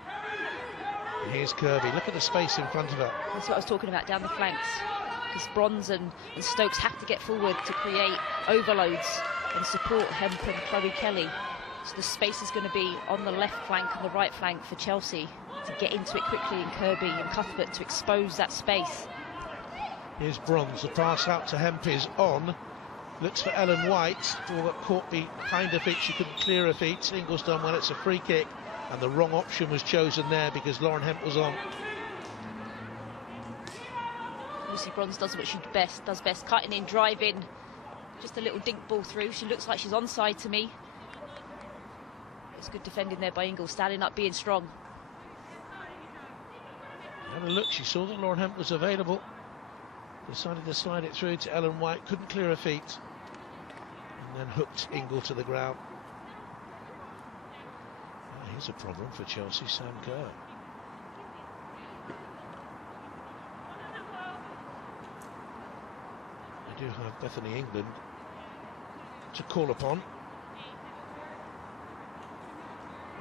And here's Kirby. Look at the space in front of her. That's what I was talking about down the flanks. Because Bronze and Stokes have to get forward to create overloads and support Hemp and Chloe Kelly. So the space is going to be on the left flank and the right flank for Chelsea to get into it quickly, and Kirby and Cuthbert to expose that space. Here's Bronze. The pass out to Hemp is on. Looks for Ellen White. Ball got caught behind her feet. She couldn't clear her feet. Ingle's done well. It's a free kick. And the wrong option was chosen there because Lauren Hemp was on. Lucy Bronze does what she does best. Cutting in, driving. Just a little dink ball through. She looks like she's onside to me. It's good defending there by Ingle. Standing up, being strong. Had a look. She saw that Lauren Hemp was available. Decided to slide it through to Ellen White, couldn't clear her feet, and then hooked Ingle to the ground. Here's a problem for Chelsea, Sam Kerr. They do have Bethany England to call upon,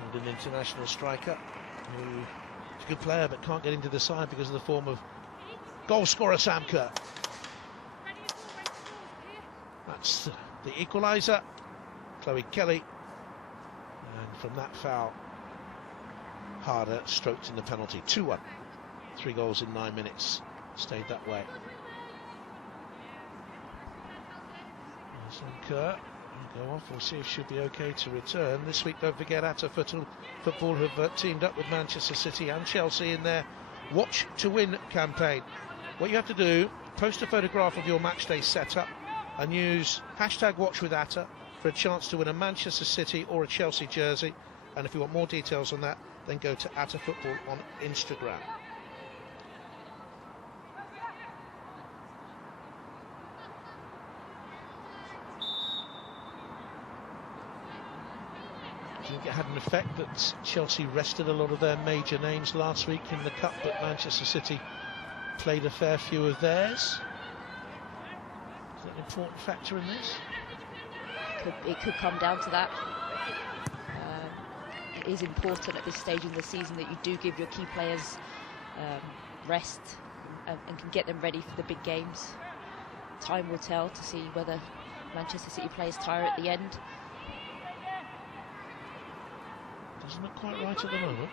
and an international striker who is a good player but can't get into the side because of the form of goal scorer Sam Kerr. That's the equaliser, Chloe Kelly, and from that foul, Harder stroked in the penalty. 2-1, 3 goals in 9 minutes, stayed that way. Sam Kerr will go off. We'll see if she'll be okay to return. This week, don't forget, Atta Football have teamed up with Manchester City and Chelsea in their Watch to Win campaign. What you have to do, post a photograph of your matchday setup and use #WatchWithAtta for a chance to win a Manchester City or a Chelsea jersey. And if you want more details on that, then go to Atta Football on Instagram. Do you think it had an effect that Chelsea rested a lot of their major names last week in the Cup, but Manchester City played a fair few of theirs? Is that an important factor in this? It could come down to that. It is important at this stage in the season that you do give your key players rest and can get them ready for the big games. Time will tell to see whether Manchester City players tire at the end. Doesn't look quite right at the moment.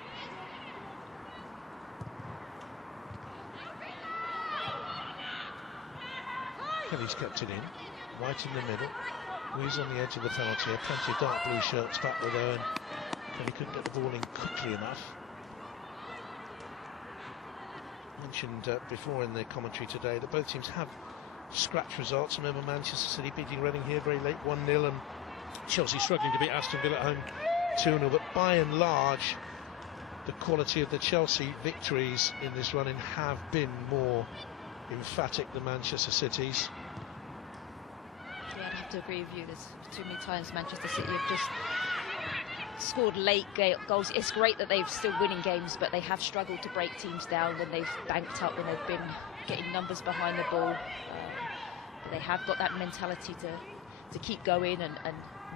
Kelly's kept it in. White in the middle. We's on the edge of the penalty. Plenty of dark blue shirts back with her, and Kelly couldn't get the ball in quickly enough. Mentioned before in the commentary today that both teams have scratch results. Remember Manchester City beating Reading here very late 1-0, and Chelsea struggling to beat Aston Villa at home 2-0. But by and large, the quality of the Chelsea victories in this run-in have been more emphatic than Manchester City's. Yeah, I'd have to agree with you. There's too many times Manchester City have just scored late goals. It's great that they've still winning games, but they have struggled to break teams down when they've banked up, when they've been getting numbers behind the ball. But they have got that mentality to keep going and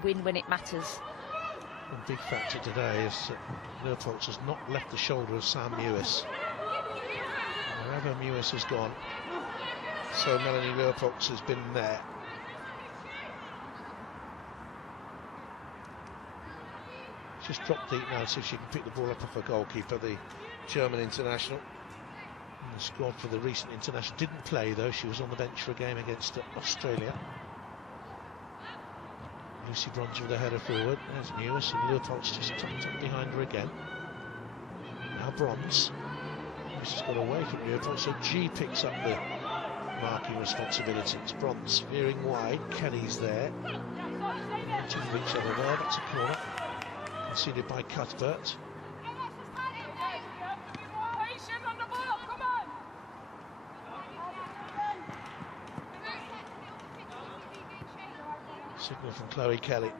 win when it matters. A big factor today is that Leupolz has not left the shoulder of Sam Mewis. Wherever Mewis has gone, so Melanie Leupolz has been there. Just dropped deep now to see if she can pick the ball up off her goalkeeper, the German international. And the squad for the recent international didn't play though. She was on the bench for a game against Australia. Lucy Bronze with a header forward. There's Mewis, and Leupolz just tucked up behind her again. Now Bronze. Mewis has got away from Leupolz, so G picks up the marking responsibility. It's Bronze veering wide. Kelly's there. Two of each other there. That's a corner. Conceded by Cuthbert. Signal from Chloe Kelly.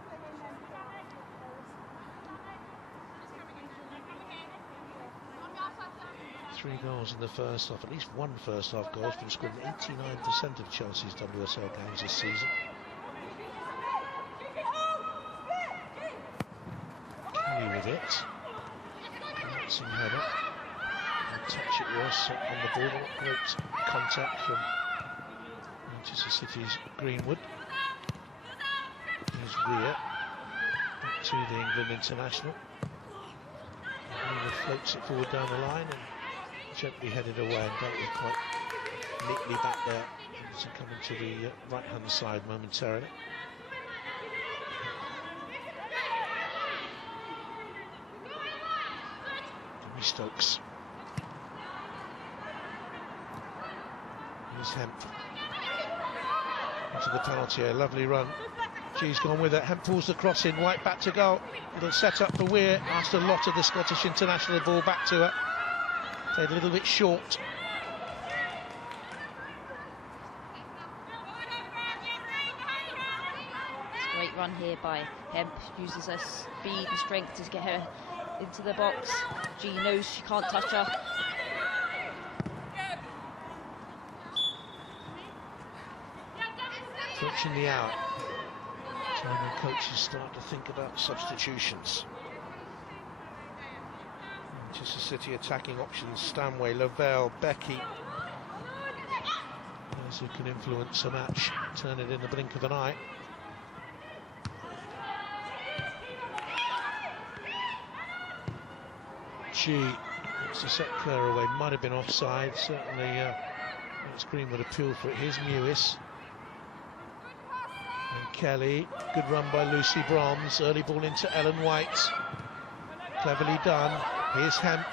Three goals in the first half, at least one first half goal has been scored in 89% of Chelsea's WSL games this season. Kelly with it. Collapsing header. And touch it was on the ball. Great contact from Manchester City's Greenwood. Here's Weir. Back to the England international. Greenwood floats it forward down the line and gently headed away and dealt with quite neatly back there. So coming to the right hand side momentarily. Demi Stokes. Here's Hemp. Into the penalty, a lovely run. She's gone with it. Hemp pulls the cross in, White back to goal. Little set up for Weir. Asked a lot of the Scottish international, ball back to her. Played a little bit short. Great run here by Hemp. Uses her speed and strength to get her into the box. She knows she can't touch her. Approaching the hour. Time when coaches start to think about substitutions. Manchester City attacking options: Stanway, Lavelle, Becky. Those who can influence a match, turn it in the blink of an eye. G wants to set Kerr away, might have been offside, certainly Green would appeal for it. Here's Mewis. And Kelly, good run by Lucy Broms, early ball into Ellen White. Cleverly done. Here's Hemp.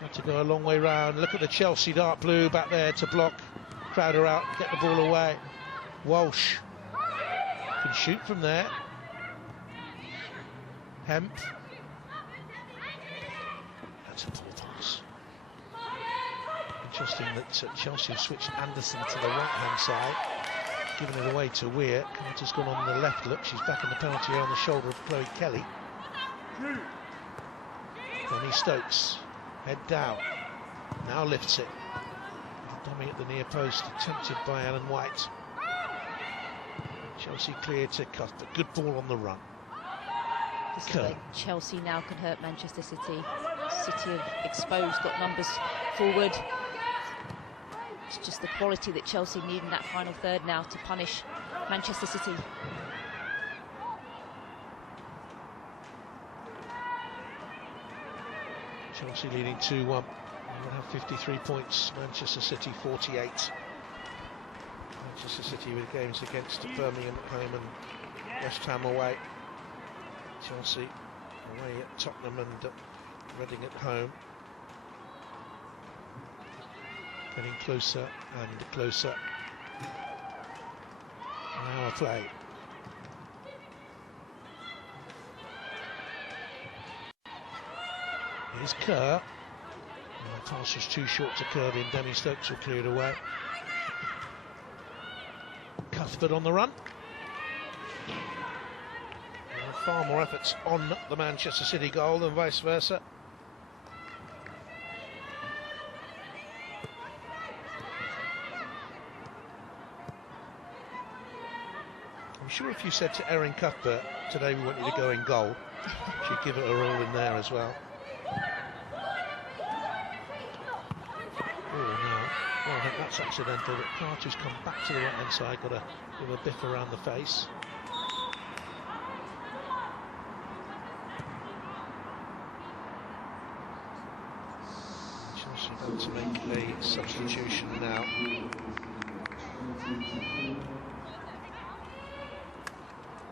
Had to go a long way round. Look at the Chelsea dark blue back there to block Crowder out, get the ball away. Walsh can shoot from there. Hemp. That's a poor pass. Interesting that Chelsea have switched Anderson to the right-hand side, giving it away to Weir. Carter's gone on the left. Look, she's back in the penalty area on the shoulder of Chloe Kelly. Demi Stokes, head down, now lifts it. Dummy at the near post, attempted by Ellen White. Chelsea clear to Cuthbert. Good ball on the run. This is where Chelsea now can hurt Manchester City. City have exposed, got numbers forward. It's just the quality that Chelsea need in that final third now to punish Manchester City. Chelsea leading 2-1. We'll have 53 points. Manchester City 48. Manchester City with games against Birmingham at home and West Ham away. Chelsea away at Tottenham and Reading at home. Getting closer and closer. An hour play. Here's Kerr. The pass was too short to curve in. Demi Stokes will clear it away. Cuthbert on the run. Far more efforts on the Manchester City goal than vice versa. I'm sure if you said to Erin Cuthbert, today we want you to go in goal, she'd give it her all in there as well. Oh no, well I think that's accidental, but Carter's come back to the right hand side, got a bit of a biff around the face. Chelsea about to make a substitution now.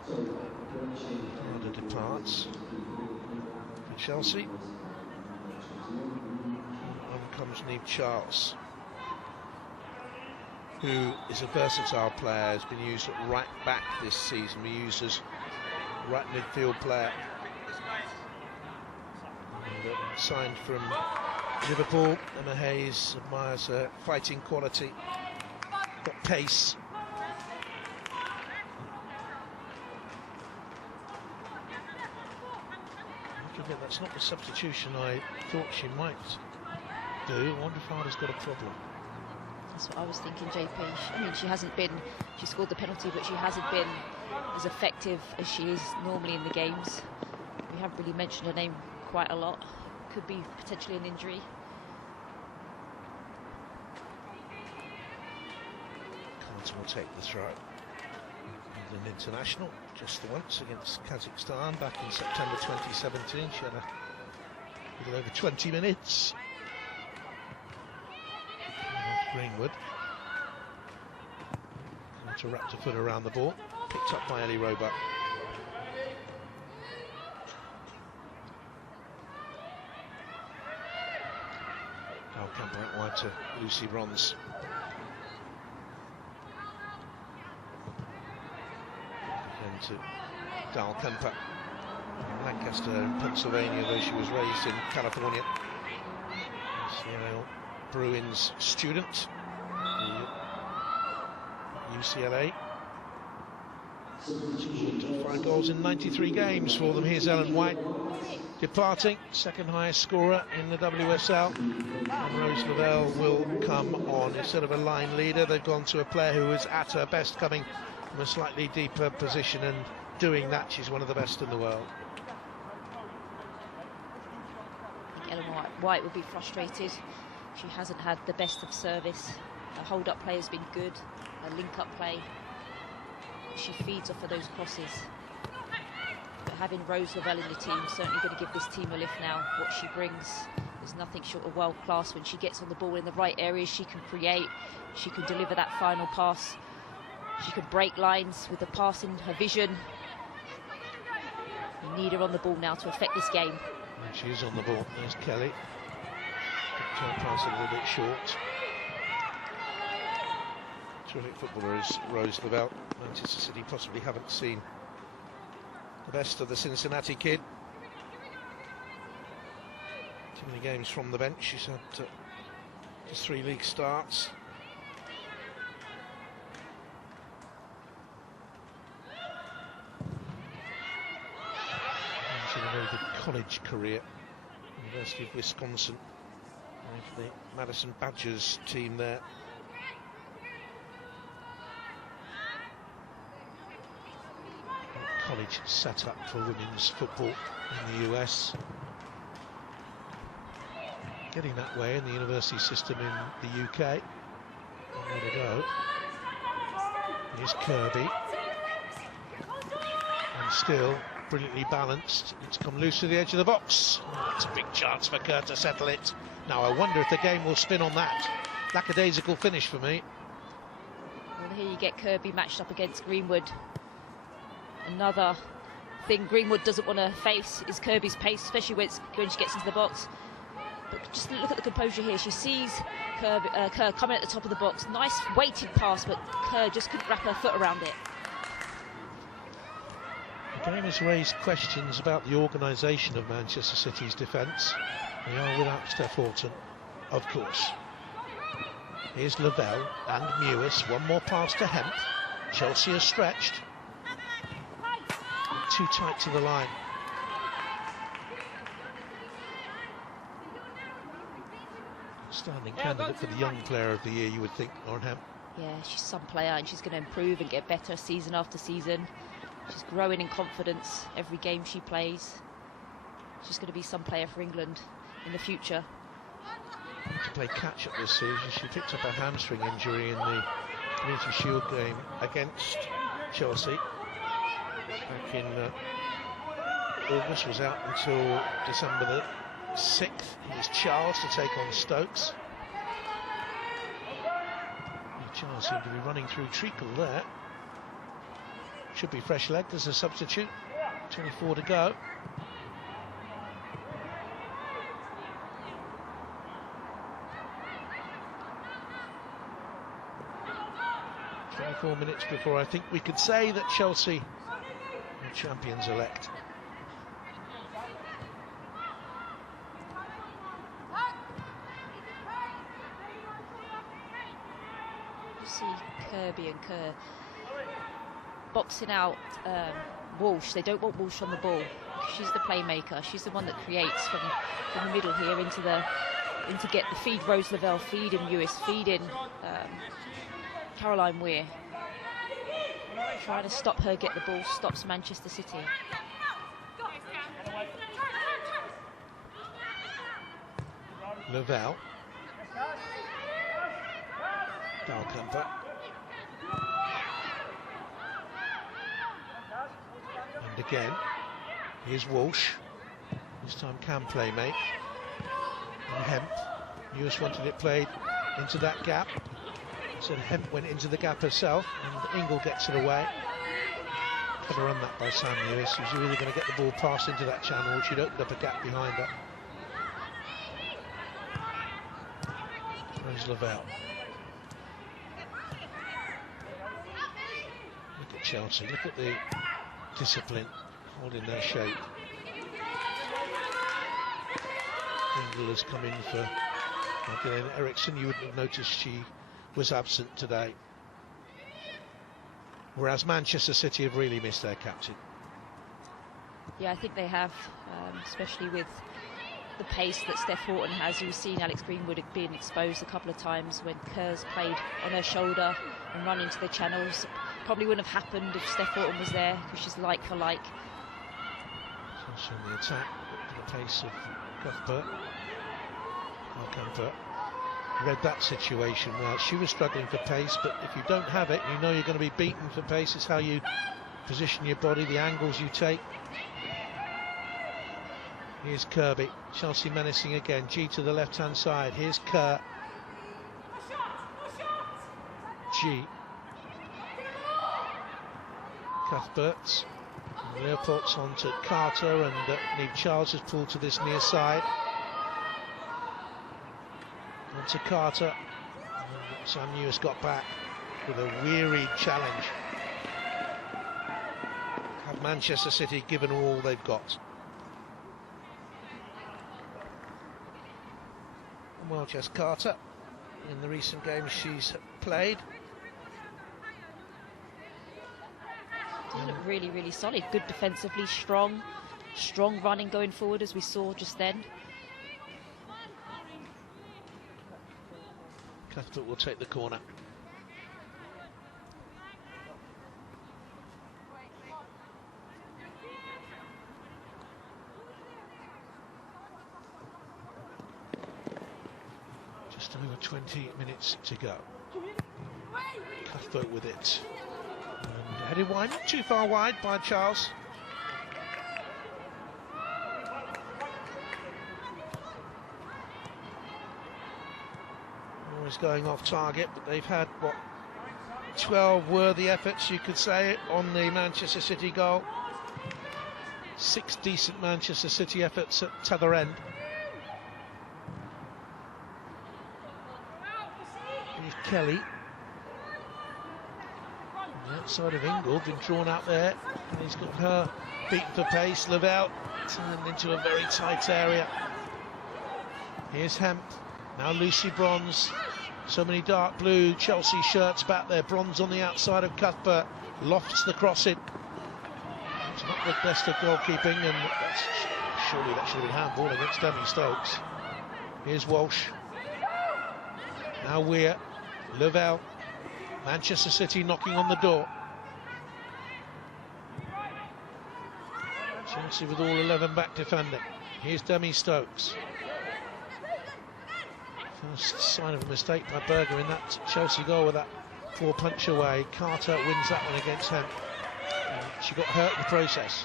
Carter departs for Chelsea. Neve Charles, who is a versatile player, has been used at right back this season. We use as right midfield player. And, signed from Liverpool. Emma Hayes admires her fighting quality, got pace. That's not the substitution I thought she might do. I wonder if Arda's got a problem. That's what I was thinking, JP. I mean, she scored the penalty, but she hasn't been as effective as she is normally in the games. We haven't really mentioned her name quite a lot. Could be potentially an injury. Carter will take the throw. An international, just the once, against Kazakhstan back in September 2017. She had a little over 20 minutes. Greenwood. Carter wrapped her foot around the ball, picked up by Ellie Roebuck. Camper out wide to Lucy Bronze. To Dal Kemper, Lancaster in Pennsylvania, though she was raised in California. Seattle Bruins student, UCLA. Scored 5 goals in 93 games for them. Here's Ellen White departing, second highest scorer in the WSL. And Rose Lavelle will come on instead of a line leader. They've gone to a player who is at her best, coming from a slightly deeper position, and doing that, she's one of the best in the world. Ellen White would be frustrated. She hasn't had the best of service. Her hold-up play has been good. Her link-up play, she feeds off of those crosses. But having Rose Lavelle in the team is certainly going to give this team a lift now. What she brings is nothing short of world-class. When she gets on the ball in the right areas, she can create, she can deliver that final pass. She can break lines with the pass in her vision. You need her on the ball now to affect this game. And she is on the ball. There's Kelly. Trying to pass a little bit short. Terrific footballer is Rose Lavelle. Manchester City possibly haven't seen the best of the Cincinnati kid. Too many games from the bench. She's had just 3 league starts. A very good college career, University of Wisconsin, for the Madison Badgers team there. College set up for women's football in the US. Getting that way in the university system in the UK. There to go. Here's Kirby. And still brilliantly balanced. It's come loose to the edge of the box. It's a big chance for Kerr to settle it. Now I wonder if the game will spin on that. Lackadaisical finish for me. Well, here you get Kirby matched up against Greenwood. Another thing Greenwood doesn't want to face is Kirby's pace, especially when she gets into the box. But just look at the composure here. She sees Kerr coming at the top of the box. Nice weighted pass, but Kerr just couldn't wrap her foot around it. The game has raised questions about the organisation of Manchester City's defence. They are without Steph Houghton, of course. Here's Lavelle and Mewis. One more pass to Hemp. Chelsea are stretched. Too tight to the line. Standing candidate for the Young Player of the Year, you would think, Lauren Hemp. Yeah, she's some player and she's going to improve and get better season after season. She's growing in confidence every game she plays. She's going to be some player for England in the future. To play catch-up this season, she picked up a hamstring injury in the Community Shield game against Chelsea back in August. Was out until December the 6th. Here's Charles to take on Stokes. Charles seemed to be running through treacle there. Should be fresh legged as a substitute. 24 to go. 24 minutes before I think we could say that Chelsea are champions-elect. You see Kirby and Kerr boxing out Walsh. They don't want Walsh on the ball. She's the playmaker. She's the one that creates from the middle here into get the feed Rose Lavelle, feed in Lewis, feed in Caroline Weir. Trying to stop her get the ball stops Manchester City. Lavelle. Dalcumber. And again, here's Walsh. This time can play make. And Hemp. Lewis wanted it played into that gap. So Hemp went into the gap herself, and Ingle gets it away. Clever run that by Sam Lewis, who's really going to get the ball passed into that channel, which she'd opened up a gap behind her. Rose Lavelle. Look at Chelsea, look at the discipline, holding their shape. Ingle has come in for Magdalena Eriksson. You wouldn't have noticed she was absent today. Whereas Manchester City have really missed their captain. Yeah, I think they have, especially with the pace that Steph Houghton has. You've seen Alex Greenwood being exposed a couple of times when Kerr's played on her shoulder and run into the channels. Probably wouldn't have happened if Steph Houghton was there, because she's like for like. So on the attack, the pace of Cuthbert. Comfort read that situation well. She was struggling for pace, but if you don't have it, you know you're going to be beaten for pace. It's how you position your body, the angles you take. Here's Kirby. Chelsea menacing again. G to the left-hand side. Here's Kerr. G. Cuthberts. Leopold's on to Carter, and Niamh Charles has pulled to this near side. On to Carter. And Sam Lewis got back with a wearied challenge. Have Manchester City given all they've got? Well, Jess Carter, in the recent games she's played. They look really, really solid. Good defensively, strong running going forward, as we saw just then. Cuthbert will take the corner. Just over 20 minutes to go. Cuthbert with it. And headed wide, not too far wide by Charles. Always going off target, but they've had, what, 12 worthy efforts, you could say, on the Manchester City goal. 6 decent Manchester City efforts at t'other end. Here's Kelly. On the outside of Ingle, been drawn out there. And he's got her beaten for pace. Lavelle turned into a very tight area. Here's Hemp. Now Lucy Bronze. So many dark blue Chelsea shirts back there. Bronze on the outside of Cuthbert. Lofts the cross in. It's not the best of goalkeeping, and surely that should have been handball against Demi Stokes. Here's Walsh. Now Weir. Lavelle. Manchester City knocking on the door. Chelsea with all 11 back defending. Here's Demi Stokes. First sign of a mistake by Berger in that Chelsea goal with that poor punch away. Carter wins that one against him. She got hurt in the process.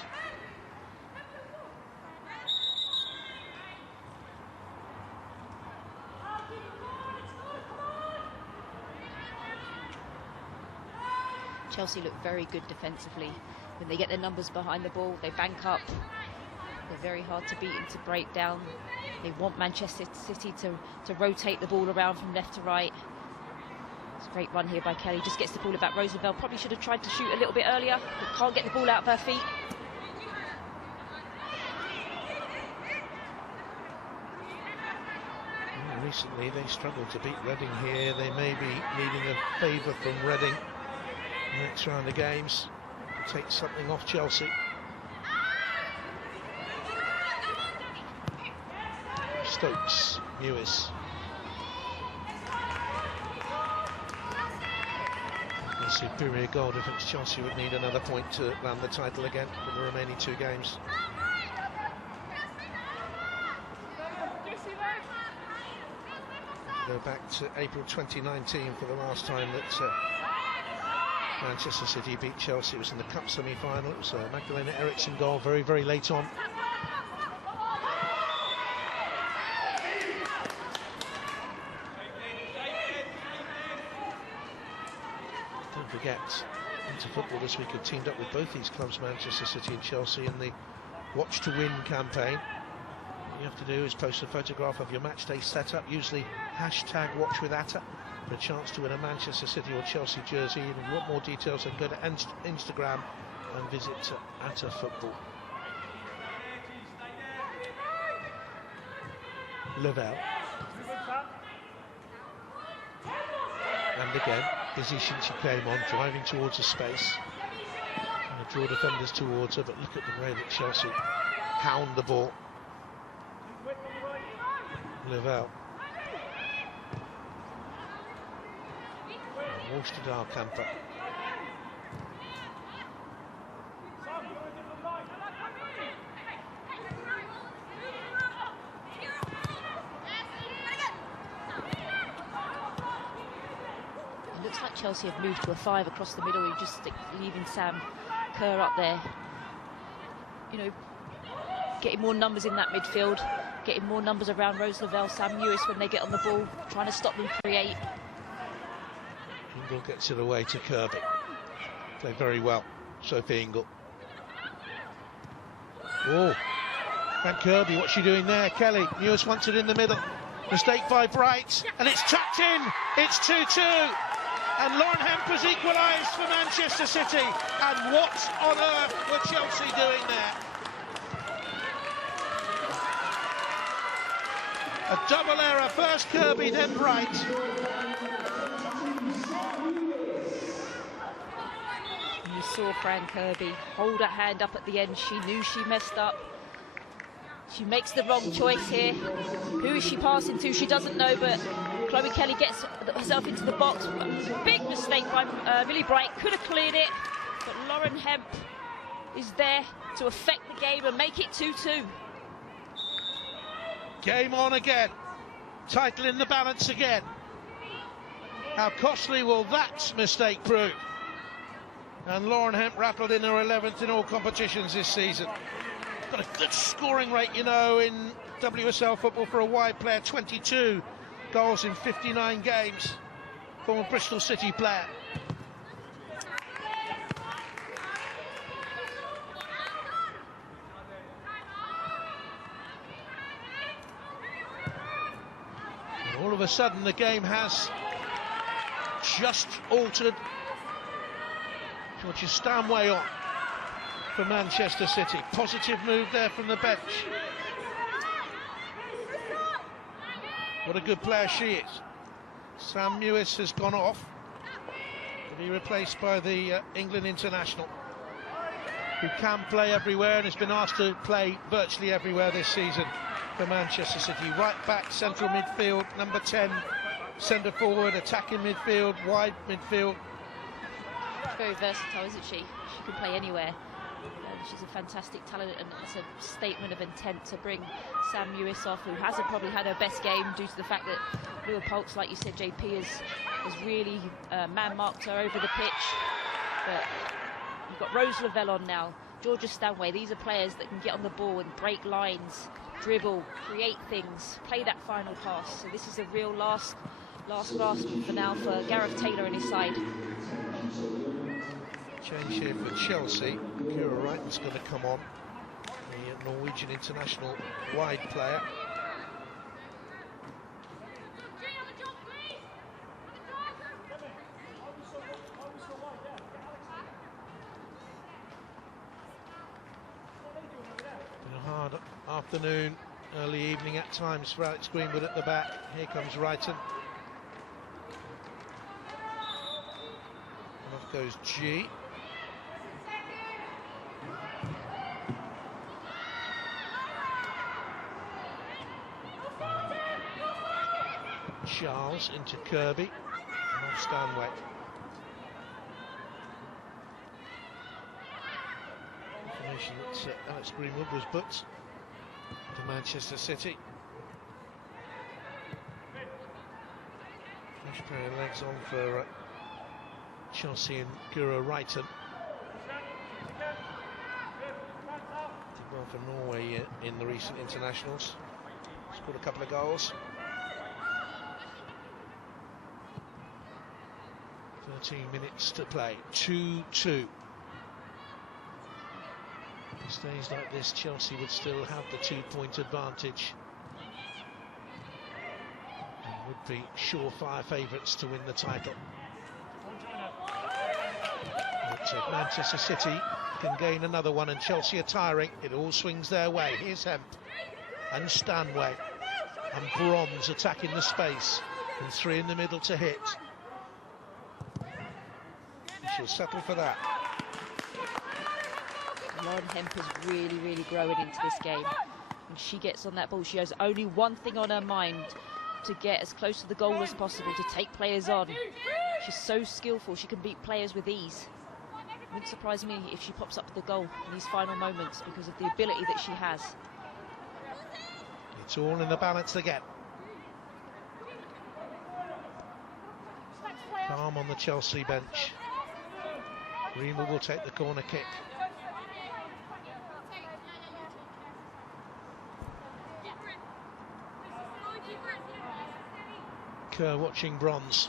Chelsea look very good defensively. When they get their numbers behind the ball, they bank up. They're very hard to beat and to break down. They want Manchester City to rotate the ball around from left to right. So Great run here by Kelly, just gets the ball about. Roosevelt probably should have tried to shoot a little bit earlier, but can't get the ball out of her feet. Recently they struggled to beat Reading here. They may be needing a favour from Reading in the next round of games to take something off Chelsea. Stokes, Lewis. A superior goal difference. Chelsea would need another point to land the title again for the remaining 2 games. Go back to April 2019 for the last time that Manchester City beat Chelsea. It was in the Cup semi-final. It was a Magdalena Eriksson goal very, very late on. Don't forget, Into Football this week have teamed up with both these clubs, Manchester City and Chelsea, in the Watch to Win campaign. All you have to do is post a photograph of your match day setup, usually #WatchWithAtta, for a chance to win a Manchester City or Chelsea jersey. And if you want more details, then go to Instagram and visit Atta Football. Lavelle. And again, busy since she came on, driving towards a space. Trying to draw defenders towards her, but look at the way that Chelsea hound the ball. Lavelle. Walsh to Dalkamper. It looks like Chelsea have moved to a 5 across the middle. You just leaving Sam Kerr up there. You know, getting more numbers in that midfield, getting more numbers around Rose Lavelle, Sam Lewis when they get on the ball, trying to stop them create. Ingle gets it away to Kirby. Played very well, Sophie Ingle. Oh, and Kirby, what's she doing there? Kelly, Lewis wants it in the middle. Mistake by Bright, and it's tucked in. It's 2-2. And Lauren Hemp has equalised for Manchester City. And what on earth were Chelsea doing there? A double error, first Kirby, then Bright. You saw Fran Kirby hold her hand up at the end. She knew she messed up. She makes the wrong choice here. Who is she passing to? She doesn't know, but Chloe Kelly gets herself into the box. Big mistake by Millie Bright. Could have cleared it, but Lauren Hemp is there to affect the game and make it 2-2. Game on again. Title in the balance again. How costly will that mistake prove? And Lauren Hemp rattled in her 11th in all competitions this season. Got a good scoring rate, you know, in WSL football for a wide player. 22 goals in 59 games. Former Bristol City player. And all of a sudden the game has just altered. Georgia Stanway on for Manchester City. Positive move there from the bench. What a good player she is. Sam Lewis has gone off to be replaced by the England international, who can play everywhere and has been asked to play virtually everywhere this season for Manchester City. Right back, central midfield, number 10, centre forward, attacking midfield, wide midfield. Very versatile, isn't she? She can play anywhere. She's a fantastic talent, and it's a statement of intent to bring Sam Lewis off, who hasn't probably had her best game due to the fact that Lua Polks, like you said, JP, has really man-marked her over the pitch. But you've got Rose Lavelle on now, Georgia Stanway. These are players that can get on the ball and break lines, dribble, create things, play that final pass. So this is a real last gasp for now for Gareth Taylor and his side. Change here for Chelsea. Kira Wrighton's going to come on, the Norwegian international wide player. afternoon, early evening at times for Alex Greenwood at the back. Here comes Wrighton. And off goes G. Charles into Kirby, and off Stanway. Information that Alex Greenwood was booked to Manchester City. Fresh pair of legs on for Chelsea and Guro Wrighton. Did well for Norway in the recent internationals. Scored a couple of goals. 13 minutes to play, 2-2. Stays like this, Chelsea would still have the 2-point advantage and would be surefire favourites to win the title. But if Manchester City can gain another one and Chelsea are tiring, it all swings their way. Here's Hemp and Stanway and Bronze attacking the space, and three in the middle to hit. She'll settle for that. Lauren Hemp is really growing into this game. When she gets on that ball, she has only one thing on her mind: to get as close to the goal as possible, to take players on. She's so skillful, she can beat players with ease. It wouldn't surprise me if she pops up with the goal in these final moments because of the ability that she has. It's all in the balance again. Calm on the Chelsea bench. Greenwood will take the corner kick. Kerr watching Bronze.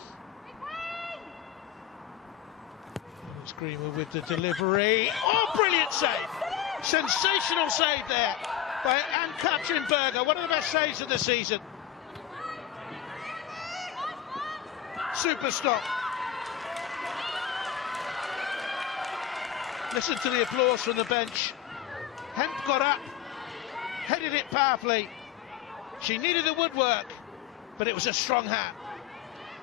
It's Greenwood with the delivery. Oh, brilliant save! Sensational save there by Ann-Katrin Berger. One of the best saves of the season. Super stop. Listen to the applause from the bench. Hemp got up, headed it powerfully. She needed the woodwork, but it was a strong hand.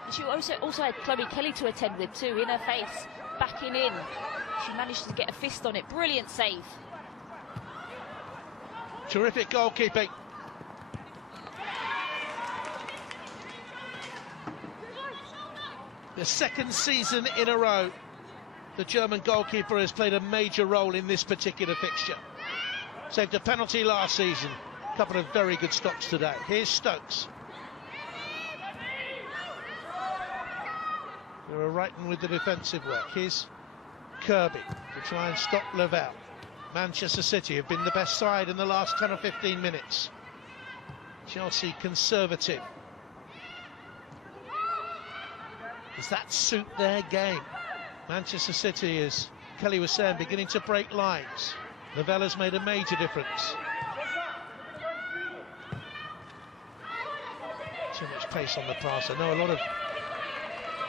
And she also had Chloe Kelly to attend with too, in her face, backing in. She managed to get a fist on it. Brilliant save. Terrific goalkeeping. The second season in a row the German goalkeeper has played a major role in this particular fixture. Saved a penalty last season. A couple of very good stops today. Here's Stokes. They're Wrighton with the defensive work. Here's Kirby to try and stop Lavelle. Manchester City have been the best side in the last 10 or 15 minutes. Chelsea conservative. Does that suit their game? Manchester City, as Kelly was saying, beginning to break lines. Lavelle has made a major difference. Too much pace on the pass. I know a lot of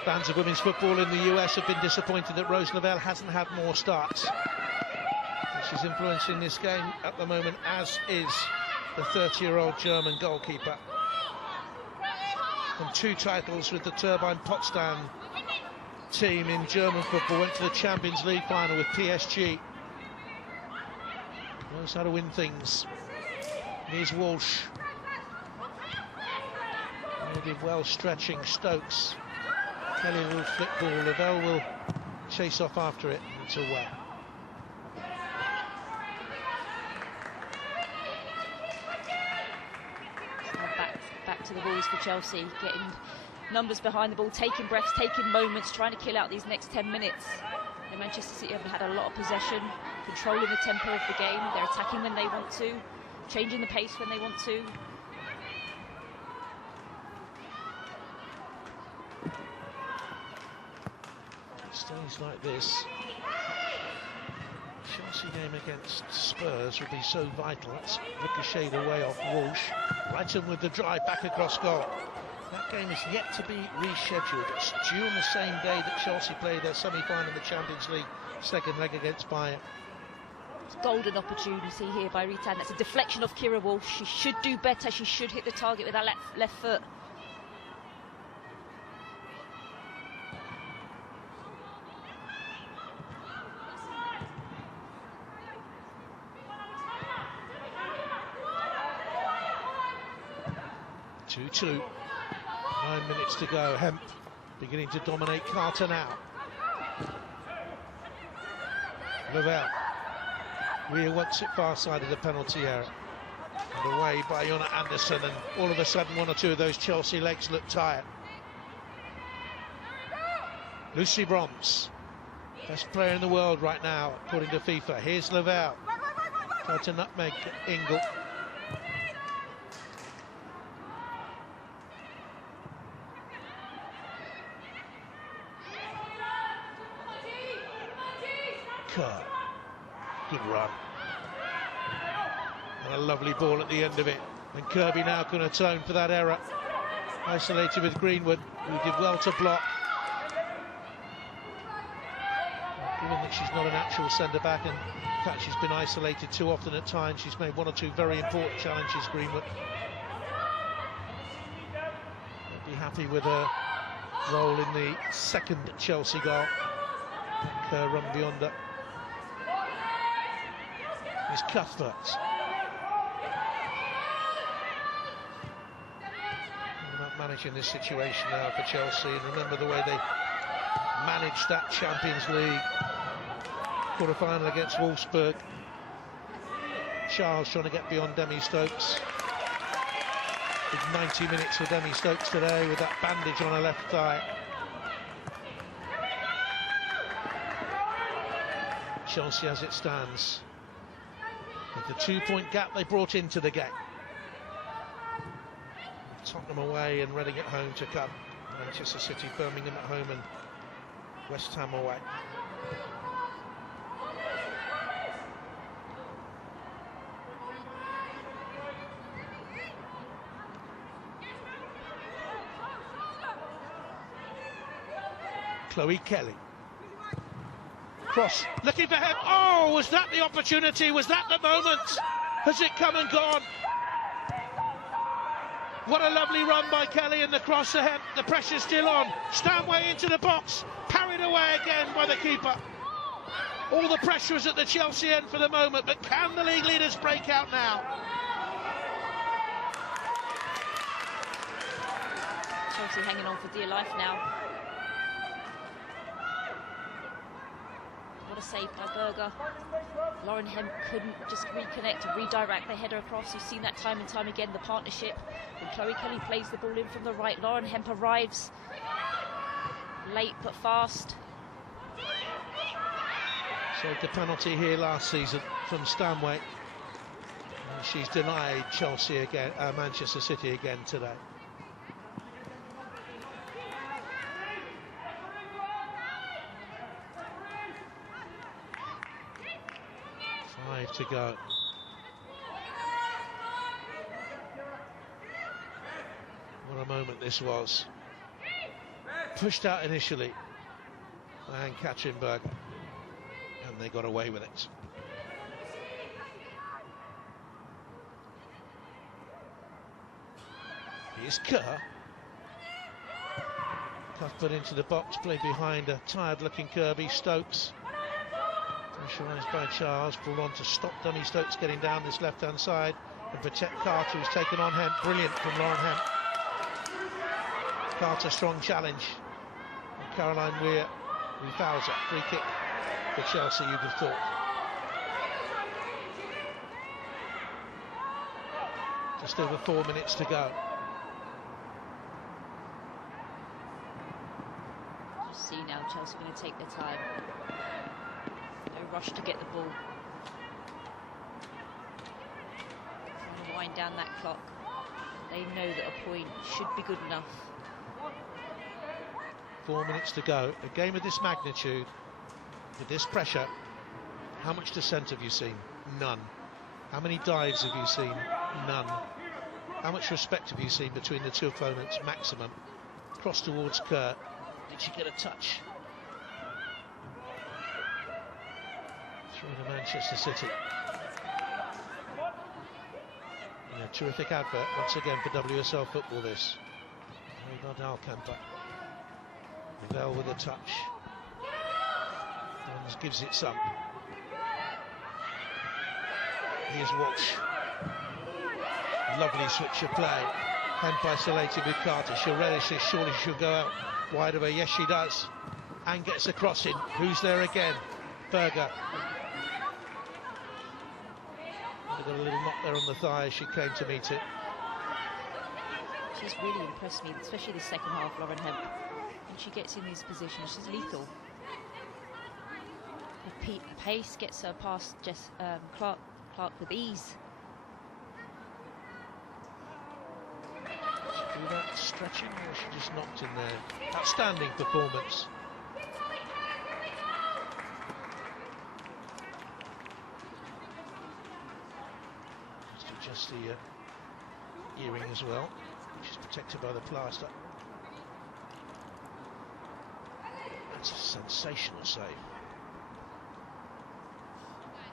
fans of women's football in the US have been disappointed that Rose Lavelle hasn't had more starts. And she's influencing this game at the moment, as is the 30-year-old German goalkeeper. And 2 titles with the Turbine Potsdam team in German football. Went to the Champions League final with PSG. Knows how to win things. Here's Walsh. They did well stretching Stokes. Kelly will flip ball. Lavelle will chase off after it. It's away. Back to the balls for Chelsea, getting numbers behind the ball, taking breaths, taking moments, trying to kill out these next 10 minutes. And Manchester City have had a lot of possession, controlling the tempo of the game. They're attacking when they want to, changing the pace when they want to. It stays like this. Chelsea game against Spurs will be so vital. That's ricocheted away off Walsh. Wrighton with the drive back across goal. That game is yet to be rescheduled. It's due on the same day that Chelsea played their semi-final in the Champions League second leg against Bayern. It's a golden opportunity here by Ritan. That's a deflection of Kira Walsh. She should do better. She should hit the target with that left foot. Two. 9 minutes to go. Hemp beginning to dominate Carter now. Lavelle. Weir wants it far side of the penalty area. And away by Jonna Andersson, and all of a sudden one or two of those Chelsea legs look tired. Lucy Broms, best player in the world right now, according to FIFA. Here's Lavelle. Tried to nutmeg Ingle. Kerr. Good run. And a lovely ball at the end of it. And Kirby now can atone for that error. Isolated with Greenwood, who did well to block. Given that she's not an actual centre-back, and in fact she's been isolated too often at times, she's made one or two very important challenges, Greenwood. I'd be happy with her role in the second Chelsea goal. Kerr run beyond her. Is Cuthbert. Not managing this situation now for Chelsea, and remember the way they managed that Champions League quarter-final against Wolfsburg. Charles trying to get beyond Demi Stokes. Big 90 minutes for Demi Stokes today with that bandage on her left thigh. Chelsea as it stands, with the 2-point gap they brought into the game. Tottenham away and Reading at home to come. Manchester City, Birmingham at home and West Ham away. Chloe Kelly. Cross, looking for him. Oh, was that the opportunity? Was that the moment? Has it come and gone? What a lovely run by Kelly, and the cross ahead. The pressure's still on. Stanway into the box, parried away again by the keeper. All the pressure is at the Chelsea end for the moment, but can the league leaders break out now? Chelsea hanging on for dear life now. What a save by Berger. Lauren Hemp couldn't just reconnect and redirect the header across. You've seen that time and time again, the partnership. When Chloe Kelly plays the ball in from the right, Lauren Hemp arrives late but fast. Saved the penalty here last season from Stanway. And she's denied Chelsea again, Manchester City again today. 5 to go. What a moment this was. Pushed out initially and Katrinberg, and they got away with it. Here's Kerr. Cuthbert into the box, played behind a tired-looking Kirby. Stokes. Pressurised by Charles, brought on to stop Demi Stokes getting down this left-hand side and protect Carter, who's taken on Hemp. Brilliant from Lauren Hemp. Carter, strong challenge. And Caroline Weir, who fouls it. Free kick for Chelsea, you'd have thought. Just over 4 minutes to go. Just see now, Chelsea going to take their time. No rush to get the ball. Trying to wind down that clock. They know that a point should be good enough. 4 minutes to go. A game of this magnitude, with this pressure, how much dissent have you seen? None. How many dives have you seen? None. How much respect have you seen between the two opponents? Maximum. Cross towards Kerr. Did she get a touch? through to Manchester City. And a terrific advert once again for WSL football this. Dalkamper. Lavelle with a touch. Dons gives it some. Here's Walsh. Lovely switch of play. Hemp isolated with Carter. She'll relish this. Surely she'll go out wide of her. Yes, she does. And gets a cross in. Who's there again? Berger. Got a little knock there on the thigh as she came to meet it. She's really impressed me, especially the second half, Lauren Hemp. When she gets in these positions, she's lethal. The pace gets her past Clark with ease. Did she do that stretching, or she just knocked in there? Outstanding performance. Just the earring as well, which is protected by the plaster. That's a sensational save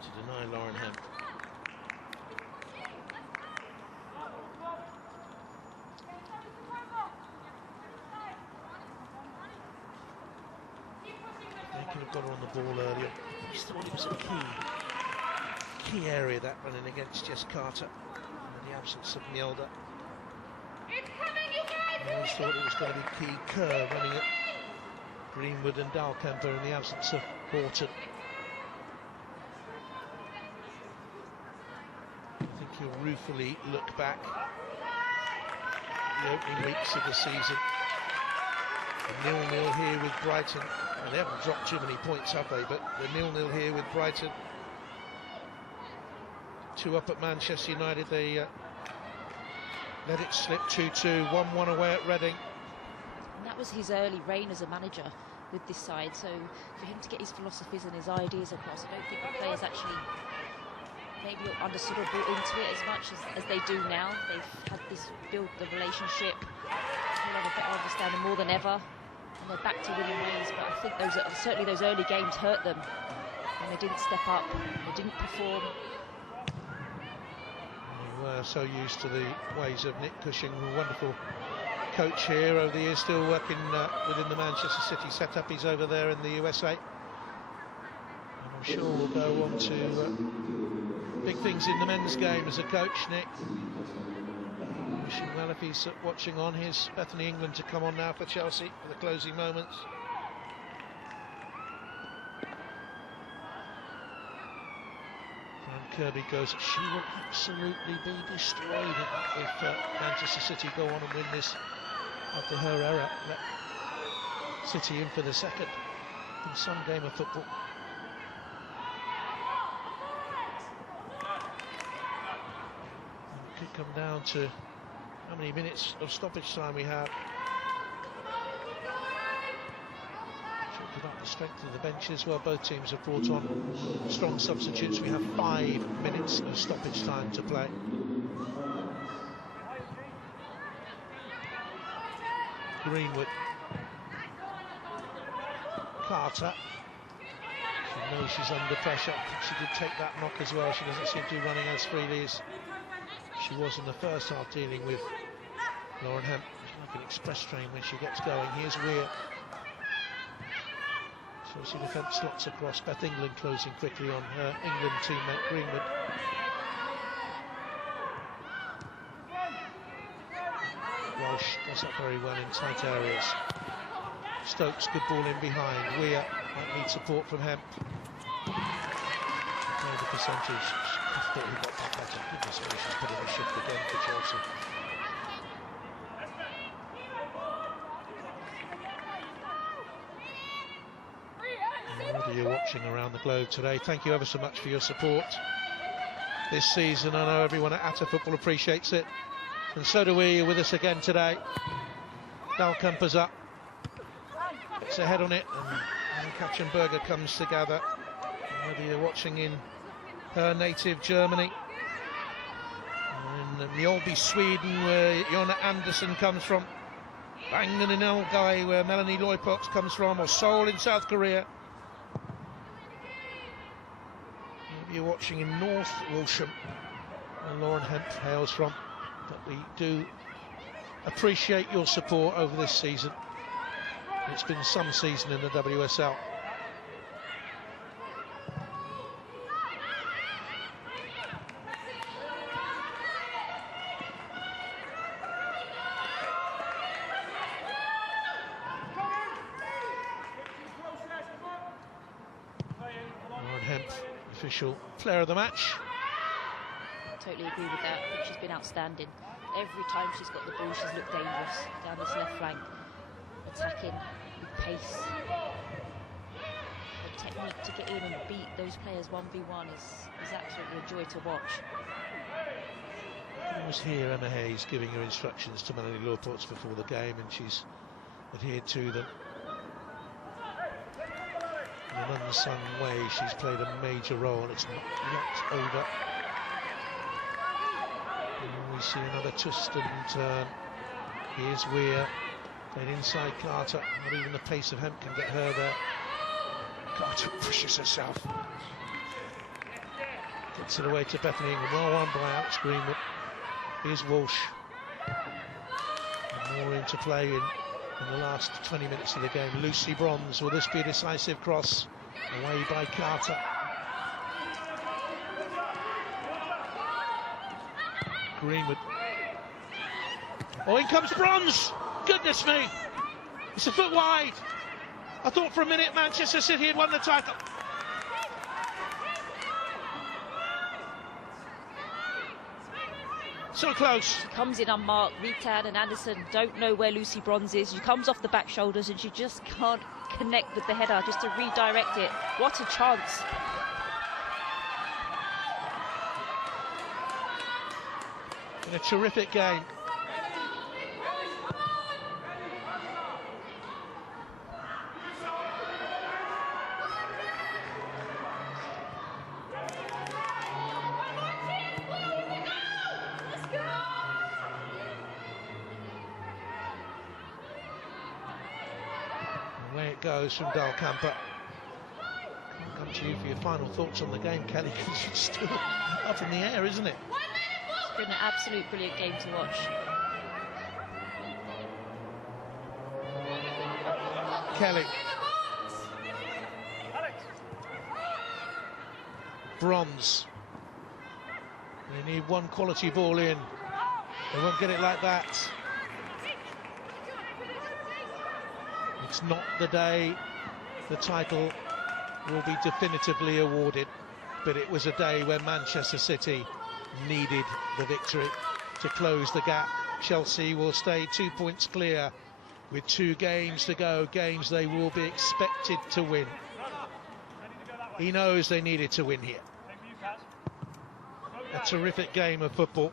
to deny Lauren Hemp. They could have got her on the ball earlier. I just thought it was a key area, that running against Jess Carter, in the absence of Mjelde. I always thought it was going to be key Kerr running at Greenwood and Dalkamper in the absence of Horton. I think he'll ruefully look back the opening weeks of the season. A 0-0 here with Brighton. And they haven't dropped too many points, have they? But the 0-0 here with Brighton. 2 up at Manchester United. They let it slip 2-2, 1-1 away at Reading. And that was his early reign as a manager with this side, so for him to get his philosophies and his ideas across, I don't think the players actually maybe understood or bought into it as much as they do now. They've had this build the relationship, they'll have a better understanding more than ever, and they're back to winning ways. But I think certainly those early games hurt them, and they didn't step up, they didn't perform. We're so used to the ways of Nick Cushing, a wonderful coach here over the years, still working within the Manchester City setup. He's over there in the USA, and I'm sure we'll go on to big things in the men's game as a coach. Nick, wishing well if he's watching on. Here's Bethany England to come on now for Chelsea for the closing moments. Kirby goes, she will absolutely be destroyed if Manchester City go on and win this after her error. Let City in for the second in some game of football. It could come down to how many minutes of stoppage time we have. About the strength of the benches. Well, both teams have brought on strong substitutes. We have 5 minutes of stoppage time to play. Greenwood, Carter. She knows she's under pressure. She did take that knock as well. She doesn't seem to be running as freely as she was in the first half, dealing with Lauren Hemp. She's like an express train when she gets going. Here's Weir. Chelsea defence slots across. Beth England closing quickly on her England teammate Greenwood. Walsh does that very well in tight areas. Stokes, good ball in behind. Weir might need support from Hemp. The percentage. I thought he got that better. Goodness me, she's put in a shift again for Chelsea. You're watching around the globe today, thank you ever so much for your support this season. I know everyone at Atta Football appreciates it, and so do we. You're with us again today. Dalkamper's up, gets a head on it, and Katchenberger comes together. And whether you're watching in her native Germany, in Mjölby, Sweden, where Jonna Andersson comes from, Bangan in Algai, where Melanie Loipox comes from, or Seoul in South Korea, you're watching in North Walsham, where Lauren Hemp hails from, but we do appreciate your support over this season. It's been some season in the WSL. Lauren Hemp, official player of the match. Totally agree with that. I think she's been outstanding. Every time she's got the ball, she's looked dangerous down this left flank, attacking with pace. The technique to get in and beat those players 1v1 is absolutely a joy to watch. I was here Emma Hayes giving her instructions to Melanie Lawports before the game, and she's adhered to them. In an unsung way, she's played a major role. It's not over. And we see another twist and turn. Here's Weir, played inside Carter. Not even the pace of Hemp can get her there. Carter pushes herself. Gets it away to Bethany Ingram. Well won by Alex Greenwood. Here's Walsh. And more into play in the last 20 minutes of the game. Lucy Bronze. Will this be a decisive cross? Away by Carter. Greenwood. Oh, in comes Bronze! Goodness me! It's a foot wide. I thought for a minute Manchester City had won the title. So close. She comes in unmarked. Ritan and Anderson don't know where Lucy Bronze is. She comes off the back shoulders and she just can't connect with the header just to redirect it. What a chance. In a terrific game. Away it goes from Dahlkamper. I'll come to you for your final thoughts on the game, Kelly, because it's still up in the air, isn't it? It's been an absolute brilliant game to watch. Kelly. Bronze. They need one quality ball in. They won't get it like that. It's not the day the title will be definitively awarded, but it was a day when Manchester City needed the victory to close the gap. Chelsea will stay 2 points clear with 2 games to go, games they will be expected to win. He knows they needed to win here. A terrific game of football.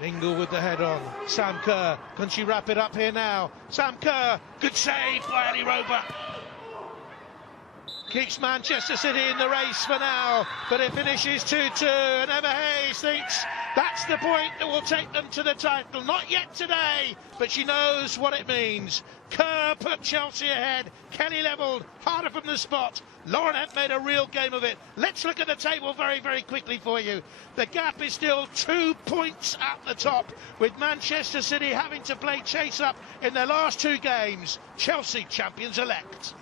Ingle with the head on. Sam Kerr, can she wrap it up here now? Sam Kerr, good save by Ali Roper. Keeps Manchester City in the race for now, but it finishes 2-2, and Emma Hayes thinks that's the point that will take them to the title. Not yet today, but she knows what it means. Kerr put Chelsea ahead. Kelly levelled, harder from the spot. Lauren Hemp made a real game of it. Let's look at the table very, very quickly for you. The gap is still 2 points at the top, with Manchester City having to play chase up in their last 2 games. Chelsea champions elect.